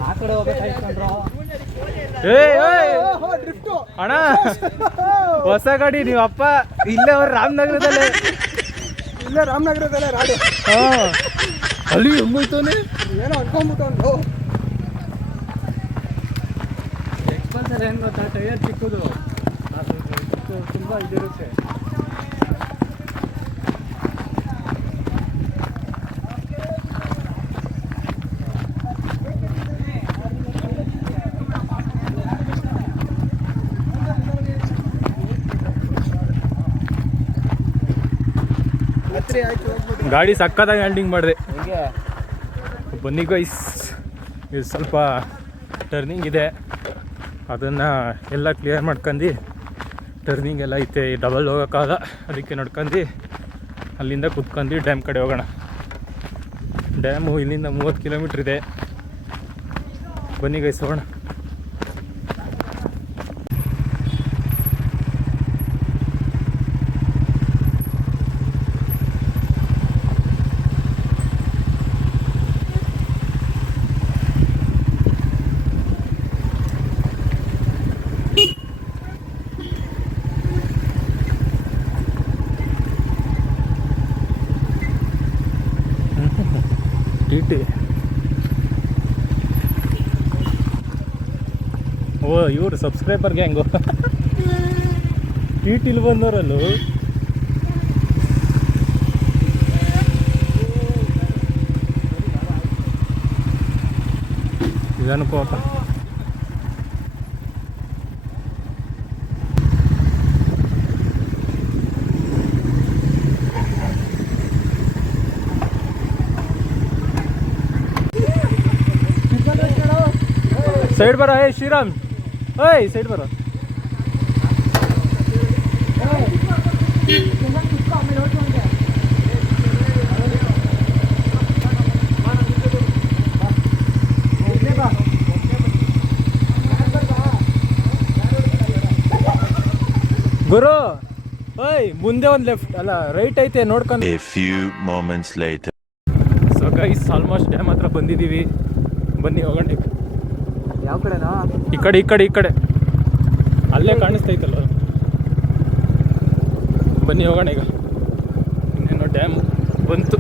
ಆ ಕಡೆ ಹೋಗ್ಬೇಕಾಯ್ತು. ಅಣ್ಣ, ಹೊಸ ಗಾಡಿ ನೀವು ಅಪ್ಪ ಇಲ್ಲೇ ಅವ್ರು ರಾಮನಗರದಲ್ಲೇ. ಇಲ್ಲೇ ರಾಮನಗರದಲ್ಲೇ ರಾಡು. ಹಾಂ, ಅಲ್ಲಿ ಹೆಂಗೋಯ್ತಾನೆ ಏನೋ ಅನ್ಕೊಂಡ್ಬಿಟ್ಟು. ಎಕ್ಸ್ಪಲ್ಸರ್ ಏನು ಗೊತ್ತಾ, ಟೈರ್ ಚಿಕ್ಕದು, ಅದು ತುಂಬ ಇದಿರುತ್ತೆ. ಗಾಡಿ ಸಕ್ಕತ್ತಾಗಿ ಹ್ಯಾಂಡಿಂಗ್ ಮಾಡಿದೆ. ಬನ್ನಿ ಗೈಸ್, ಇದು ಸ್ವಲ್ಪ ಟರ್ನಿಂಗ್ ಇದೆ, ಅದನ್ನು ಎಲ್ಲ ಕ್ಲಿಯರ್ ಮಾಡ್ಕೊಂಡು, ಟರ್ನಿಂಗ್ ಎಲ್ಲ ಐತೆ, ಡಬಲ್ ಹೋಗೋಕ್ಕಾಗಲ್ಲ, ಅದಕ್ಕೆ ನಡ್ಕೊಂಡು ಅಲ್ಲಿಂದ ಕುತ್ಕೊಂಡು ಡ್ಯಾಮ್ ಕಡೆ ಹೋಗೋಣ. ಡ್ಯಾಮು ಇಲ್ಲಿಂದ 30 ಕಿಲೋಮೀಟ್ರ್ ಇದೆ. ಬನ್ನಿ ಗೈಸ್, ಹೋಗೋಣ. ಟಿ ಓ, ಇವರು ಸಬ್ಸ್ಕ್ರೈಬರ್ ಗ್ಯಾಂಗು. ಟಿಲಿ ಬಂದವರಲ್ಲೂ. ಇದನ್ಕೋಪ. ಸೈಡ್ ಬರ ಏ ಶ್ರೀರಾಮ್ ಏಯ್ ಸೈಡ್ ಬರ ಗುರು ಓಯ್ ಮುಂದೆ ಒಂದು ಲೆಫ್ಟ್ ಅಲ್ಲ ರೈಟ್ ಐತೆ ನೋಡ್ಕೊಂಡು. A few moments later. So guys almost dam ಹತ್ರ ಬಂದಿದ್ದೀವಿ. ಬನ್ನಿ ಹೋಗೋಣ. ಯಾವ ಕಡೆನಾ? ಈ ಕಡೆ ಅಲ್ಲೇ ಕಾಣಿಸ್ತೈತಲ್ಲ. ಬನ್ನಿ ಹೋಗೋಣ ಈಗ. ಇನ್ನೇನೋ ಡ್ಯಾಮ್ ಬಂತು.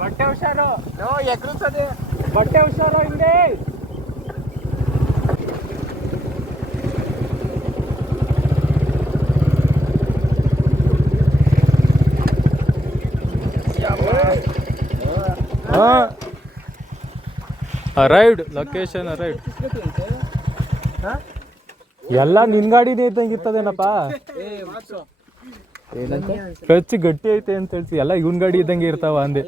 ಬಟ್ಟೆ ಹುಷಾರು ಎಗ್ರಿಸದೆ ಬಟ್ಟೆ ಹುಷಾರು ಹಿಂದೆ. Arrived location arrived. ಎಲ್ಲ ನಿನ್ ಗಾಡಿನೇ ಇದ್ದಂಗೆ ಇರ್ತದೇನಪ್ಪ. ಖರ್ಚು ಗಟ್ಟಿ ಐತೆ ಅಂತ ಹೇಳ್ತಿ. ಎಲ್ಲ ಇವನ್ ಗಾಡಿ ಇದ್ದಂಗೆ ಇರ್ತಾವ ಅಂದೆ.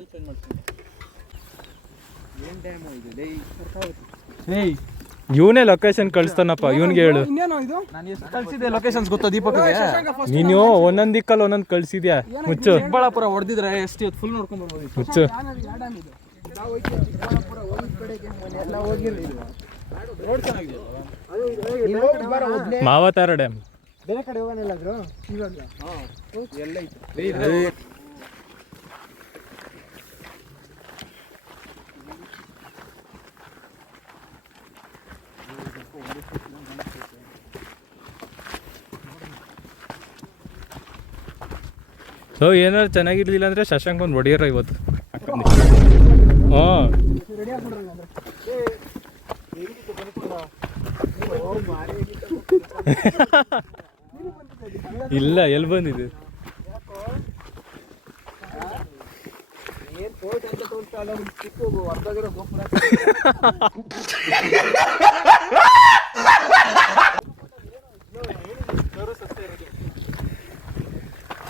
ಇವನೇ ಲೊಕೇಶನ್ ಕಳಿಸ್ತಾನಪ್ಪ. ಇವನ್ಗೆ ಹೇಳು. ಇನ್ನೇನೋ ಇದು ನಾನು ಎಷ್ಟು ಕಳ್ಸಿದ್ದೆ ಲೊಕೇಶನ್ಸ್ ಗೊತ್ತಾ ದೀಪಕ್ಗೆ? ನೀನು ಒಂದೊಂದ್ ದಿಕ್ಕಲ್ಲಿ ಒಂದೊಂದ್ ಕಳ್ಸಿದ್ಯಾ. ಮುಚ್ಚು. ಚಿಕ್ಕಬಳ್ಳಾಪುರ ಹೊಡೆದಿದ್ರೆ ಎಷ್ಟು ಇವತ್ತು ಫುಲ್ ನೋಡ್ಕೊಂಡ್ ಬರ್ಬೋದು. ಮುಚ್ಚು. ರೋಡ್ ಚೆನ್ನಾಗಿದೆ. ಮಾವತಾರ ಡ್ಯಾಮ್. ಬೇರೆ ಕಡೆ ಹೋಗೋಣಿಲ್ಲಾದ್ರು ಇವಾಗ ಸೊ ಏನಾದ್ರು ಚೆನ್ನಾಗಿರ್ಲಿಲ್ಲ ಅಂದ್ರೆ ಶಶಾಂಕ್ ಒಂದು ಹೊಡಿಯರ ಇವತ್ತು. ಹಾಂ ಇಲ್ಲ ಎಲ್ಲಿ ಬಂದಿದೆ?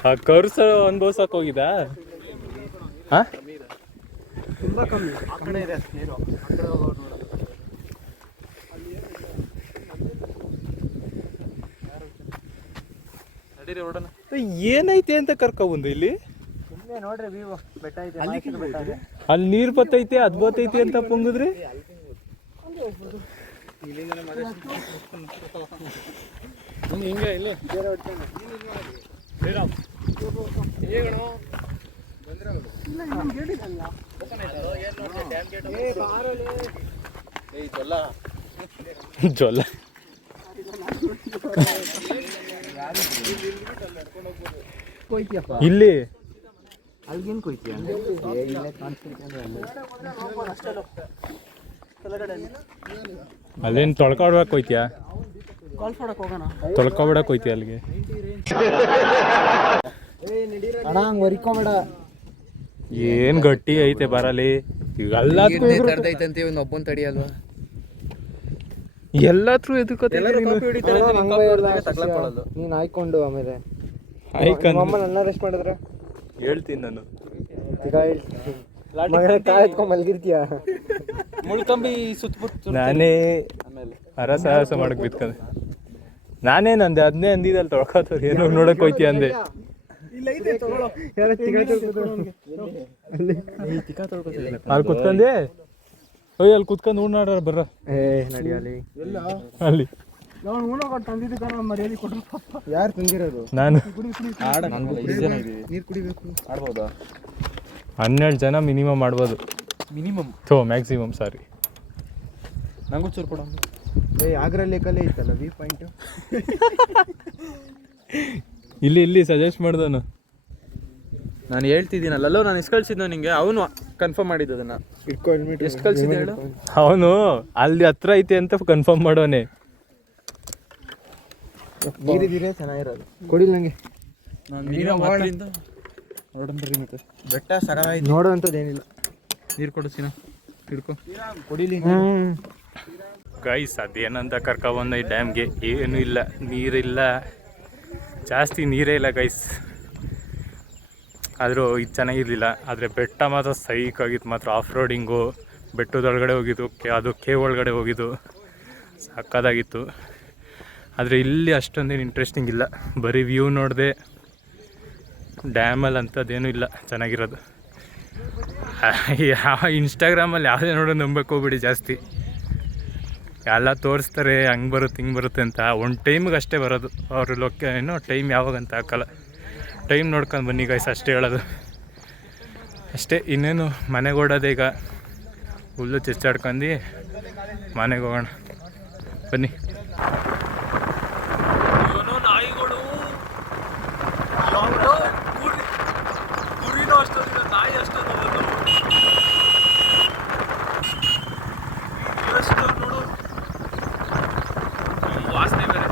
ಆ ಕರ್ಸ ಅನ್ಭವ್ಸಕ್ ಹೋಗಿದ್ದ? ಹಾ ತುಂಬಾ ಕಮ್ಮಿ. ಏನೈತೆ ಅಂತ ಕರ್ಕೊಬಂದು ಇಲ್ಲಿ. ನೋಡ್ರಿ ವ್ಯೂ ಬೆಟ್ಟ ಐತೆ. ಅಲ್ಲಿ ನೀರ್ ಬತ್ತೈತೆ ಅದ್ ಬತ್ತೈತೆ ಅಂತ ಪೊಂಗಿದ್ರಿ. ಹಿಂಗೆ ಇಲ್ಲ ಜೊಲ್ಲ ಇಲ್ಲಿ ಅಲ್ಗೇನು ಕೊಯ್ತೀಯ? ಅಲ್ಲೇನು ತೊಳ್ಕೊಡ್ಬೇಕು ಹೋಯ್ತಿಯಾ? ಕಾಲ್ ಮಾಡಕ್ ಹೋಗೋಣ. ತೊಳ್ಕೊಬಿಡಕ್ ಹೋಯ್ತಿಯ ಅಲ್ಲಿಗೆ? ಅಣ್ಣ ಹಂಗೆ ಹೊರಿಕೋಬೇಡ. ಏನ್ ಗಟ್ಟಿ ಐತೆ ಬರಲಿ. ಈಗ ಎಲ್ಲದಕ್ಕೂ ಒಬ್ಬನ್ ತಡಿಯಲ್ವಾ? ಎಲ್ಲಾದ್ರೂ ಎದುಕತ್ತೆ. ನೀನ್ ಆಯ್ಕೊಂಡು ಆಮೇಲೆ ಆಯ್ಕೊಂಡು ನನ್ನ ರೆಸ್ಟ್ ಮಾಡಿದ್ರೆ ಹೇಳ್ತೀನಿ ನಾನು. ಎತ್ಕೊಂಡ್ ಮಲ್ಗಿರ್ತೀಯ. ಮುಳ್ಕಂಬಿ ಸುತ್ತಬಿಟ್ಟು ನಾನೇ ಹರಸಾಹಸ ಮಾಡಕ್ ಬಿತ್ಕೊಂಡೆ. ನಾನೇನಂದೆ ಅದನ್ನೇ ಅಂದಿದಲ್ಲಿ ತೊಳ್ಕೊತವ್ರು ಏನೋ ನೋಡಕ್ ಹೋಯ್ತಿ ಅಂದೆ. ಅಲ್ಲಿ ಕುತ್ಕೊಂಡೆ. ಓಯ್ ಅಲ್ಲಿ ಕುತ್ಕೊಂಡು ನೋಡ್ನಾಡ ಬರ್ರ. ನಡಿಯಲಿ ಅಲ್ಲಿ ಯಾರು ತಂದಿರೋದು? ನಾನು. ನೀರು ಕುಡಿಬೇಕು. ಆಡ್ಬೋದಾ? 12 ಜನ ಮಿನಿಮಮ್ ಮಾಡ್ಬೋದು. ಮಿನಿಮಮ್ ಮ್ಯಾಕ್ಸಿಮಮ್ ಸಾರಿ. ನಂಗೂ ಚೂರು ಕೊಡ. ಆಗ್ರಾ ಲೇಕಲ್ಲೇ ಇತ್ತಲ್ಲ ವ್ಯೂ ಪಾಯಿಂಟ್. ಇಲ್ಲಿ ಸಜೆಸ್ಟ್ ಮಾಡ್ದನು. ನಾನು ಹೇಳ್ತಿದ್ದೀನಲ್ಲೋ, ನಾನು ಎಷ್ಟು ಕಳ್ಸಿದ್ನೋ ನಿಂಗೆ. ಅವನು ಕನ್ಫರ್ಮ್ ಮಾಡಿದ್ದು ಅದನ್ನ. ಎಷ್ಟು ಕಳ್ಸಿದ್ದೆ ಹೇಳು? ಅವನು ಅಲ್ಲಿ ಹತ್ರ ಐತೆ ಅಂತ ಕನ್ಫರ್ಮ್ ಮಾಡೋನೆ. ನೀರಿದ್ದೀರೇ ಚೆನ್ನಾಗಿರೋದು. ಕೊಡಿಲ್ಲ ನಂಗೆ. ನೋಡಂಬರ್ರಿ ಮತ್ತೆ ಬೆಟ್ಟ ಸಗವಾಯ್ತು. ನೋಡುವಂಥದ್ದೇನಿಲ್ಲ. ನೀರು ಕೊಡಿಸಿನ ಹಿಡ್ಕೊ. ಕುಡಿಲಿ. ಗೈಸ್ ಅದೇನಂತ ಕರ್ಕೊಬಂದ ಈ ಡ್ಯಾಮ್ಗೆ, ಏನೂ ಇಲ್ಲ, ನೀರಿಲ್ಲ, ಜಾಸ್ತಿ ನೀರೇ ಇಲ್ಲ ಗೈಸ್. ಆದರೂ ಇದು ಚೆನ್ನಾಗಿರಲಿಲ್ಲ. ಆದರೆ ಬೆಟ್ಟ ಮಾತ್ರ ಸೈಕಾಗಿತ್ತು ಮಾತ್ರ. ಆಫ್ ರೋಡಿಂಗು, ಬೆಟ್ಟದೊಳಗಡೆ ಹೋಗಿದ್ದು, ಅದು ಕೇವ್ ಒಳಗಡೆ ಹೋಗಿದ್ದು ಸಕ್ಕದಾಗಿತ್ತು. ಆದರೆ ಇಲ್ಲಿ ಅಷ್ಟೊಂದೇನು ಇಂಟ್ರೆಸ್ಟಿಂಗ್ ಇಲ್ಲ, ಬರೀ ವ್ಯೂ ನೋಡಿದೆ. ಡ್ಯಾಮಲ್ಲಿ ಅಂಥದ್ದೇನೂ ಇಲ್ಲ ಚೆನ್ನಾಗಿರೋದು. ಇನ್ಸ್ಟಾಗ್ರಾಮಲ್ಲಿ ಯಾವುದೇ ನೋಡೋ ನಂಬಕ್ಕೆ ಹೋಗ್ಬಿಡಿ ಜಾಸ್ತಿ. ಎಲ್ಲ ತೋರಿಸ್ತಾರೆ ಹಂಗೆ ಬರುತ್ತೆ ಹಿಂಗೆ ಬರುತ್ತೆ ಅಂತ. ಒಂದು ಟೈಮಿಗೆ ಅಷ್ಟೇ ಬರೋದು ಅವರು. ಏನೋ ಟೈಮ್ ಯಾವಾಗಂತ ಹಾಕಲ್ಲ. ಟೈಮ್ ನೋಡ್ಕೊಂಡು ಬನ್ನಿ ಗೈಸ್, ಅಷ್ಟೇ ಹೇಳೋದು ಅಷ್ಟೇ. ಇನ್ನೇನು ಮನೆಗೆ ಓಡೋದೆ ಈಗ. ಹುಲ್ಲು ಚೆಚ್ಚಾಡ್ಕೊಂಡು ಮನೆಗೆ ಹೋಗೋಣ ಬನ್ನಿ. ನಾಯಿಗಳು ಗುರಿನೂ ಅಷ್ಟೊಂದಿದೆ, ನಾಯಿ ಅಷ್ಟೊಂದು ನೋಡು, ವಾಸನೆ ಬೇರೆ.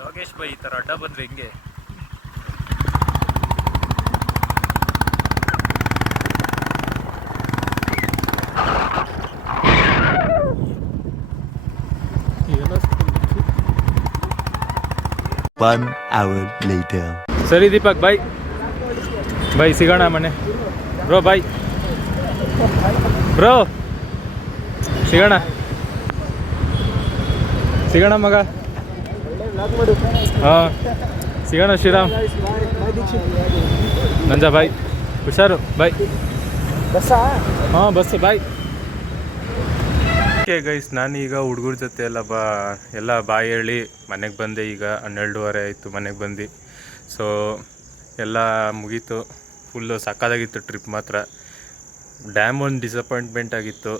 ಯೋಗೇಶ್ ಬೈ ಈ ಥರ ಅಡ್ಡ ಬಂದರೆ ಹೆಂಗೆ? One hour later. ಸರಿ ದೀಪಕ್ ಬಾಯ್ ಬಾಯ್, ಸಿಗೋಣ ಮನೆ ಬ್ರೋ. ಬಾಯ್ ಬ್ರೋ, ಸಿಗೋಣ ಮಗ. ಹಾಂ ಸಿಗೋಣ ಶ್ರೀರಾಮ್. ನಂಜ ಬಾಯ್, ಹುಷಾರು ಬಾಯ್. ಹಾಂ ಬಸ್ಸು ಬಾಯ್. ಓಕೆ ಗೈಸ್, ನಾನೀಗ ಹುಡುಗರ ಜೊತೆ ಎಲ್ಲ ಬಾಯಿ ಹೇಳಿ ಮನೆಗೆ ಬಂದೆ. ಈಗ 12:30 ಆಯಿತು ಮನೆಗೆ ಬಂದು. ಸೊ ಎಲ್ಲ ಮುಗೀತು. ಫುಲ್ಲು ಸಕ್ಕತ್ತಾಗಿತ್ತು ಟ್ರಿಪ್ ಮಾತ್ರ. ಡ್ಯಾಮ್ ಒಂದು ಡಿಸಪಾಯಿಂಟ್ಮೆಂಟ್ ಆಗಿತ್ತು,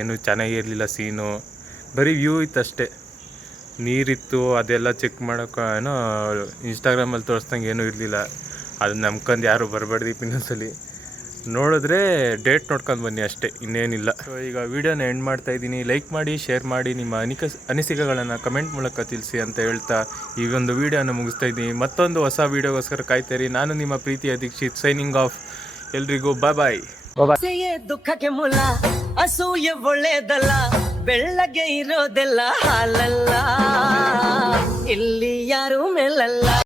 ಏನು ಚೆನ್ನಾಗಿರಲಿಲ್ಲ ಸೀನು. ಬರೀ ವ್ಯೂ ಇತ್ತು ಅಷ್ಟೇ, ನೀರಿತ್ತು. ಅದೆಲ್ಲ ಚೆಕ್ ಮಾಡೋಕೆ ಏನೋ ಇನ್ಸ್ಟಾಗ್ರಾಮಲ್ಲಿ ತೋರಿಸ್ದಂಗೆ ಏನೂ ಇರಲಿಲ್ಲ. ಅದು ನಂಬ್ಕೊಂಡು ಯಾರು ಬರಬೇಡ್ದು ಇನ್ನೊಂದ್ಸಲಿ. ನೋಡಿದ್ರೆ ಡೇಟ್ ನೋಡ್ಕೊಂಡು ಬನ್ನಿ ಅಷ್ಟೇ, ಇನ್ನೇನಿಲ್ಲ. ಸೊ ಈಗ ವೀಡಿಯೋನ ಎಂಡ್ ಮಾಡ್ತಾಯಿದ್ದೀನಿ. ಲೈಕ್ ಮಾಡಿ, ಶೇರ್ ಮಾಡಿ, ನಿಮ್ಮ ಅನಿಸಿಕೆಗಳನ್ನು ಕಮೆಂಟ್ ಮೂಲಕ ತಿಳಿಸಿ ಅಂತ ಹೇಳ್ತಾ ಈ ಒಂದು ವೀಡಿಯೋನ ಮುಗಿಸ್ತಾ ಇದ್ದೀನಿ. ಮತ್ತೊಂದು ಹೊಸ ವೀಡಿಯೋಗೋಸ್ಕರ ಕಾಯ್ತಾಯಿರಿ. ನಾನು ನಿಮ್ಮ ಪ್ರೀತಿಯ ದೀಕ್ಷಿತ್, ಸೈನಿಂಗ್ ಆಫ್. ಎಲ್ರಿಗೂ ಬಾಯ್. ದುಃಖಕ್ಕೆ ಮೂಲ ಅಸೂಯೆ ಒಳ್ಳೇದಲ್ಲ, ಬೆಳ್ಳಗೆ ಇರೋದೆಲ್ಲ ಹಾಲಲ್ಲ, ಇಲ್ಲಿ ಯಾರು ಮೇಲಲ್ಲ.